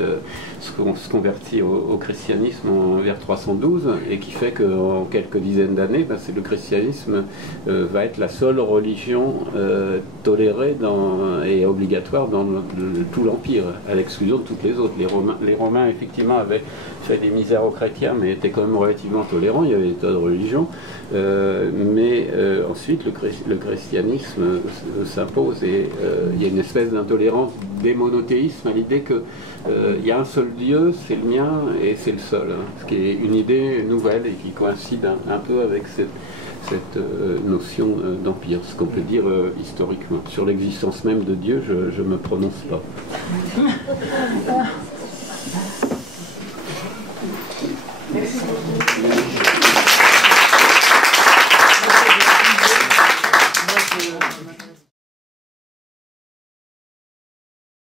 se convertit au christianisme vers 312 et qui fait qu'en quelques dizaines d'années, le christianisme va être la seule religion tolérée et obligatoire dans tout l'empire, à l'exclusion de toutes les autres. Les Romains effectivement avaient fait des misères aux chrétiens, mais étaient quand même relativement tolérants, il y avait des tas de religions, mais ensuite le christianisme s'impose, et il y a une espèce d'intolérance des monothéismes à l'idée qu'il y a un seul Dieu, c'est le mien et c'est le seul, ce qui est une idée nouvelle et qui coïncide un peu avec cette notion d'empire, ce qu'on peut dire historiquement. Sur l'existence même de Dieu, je ne me prononce pas.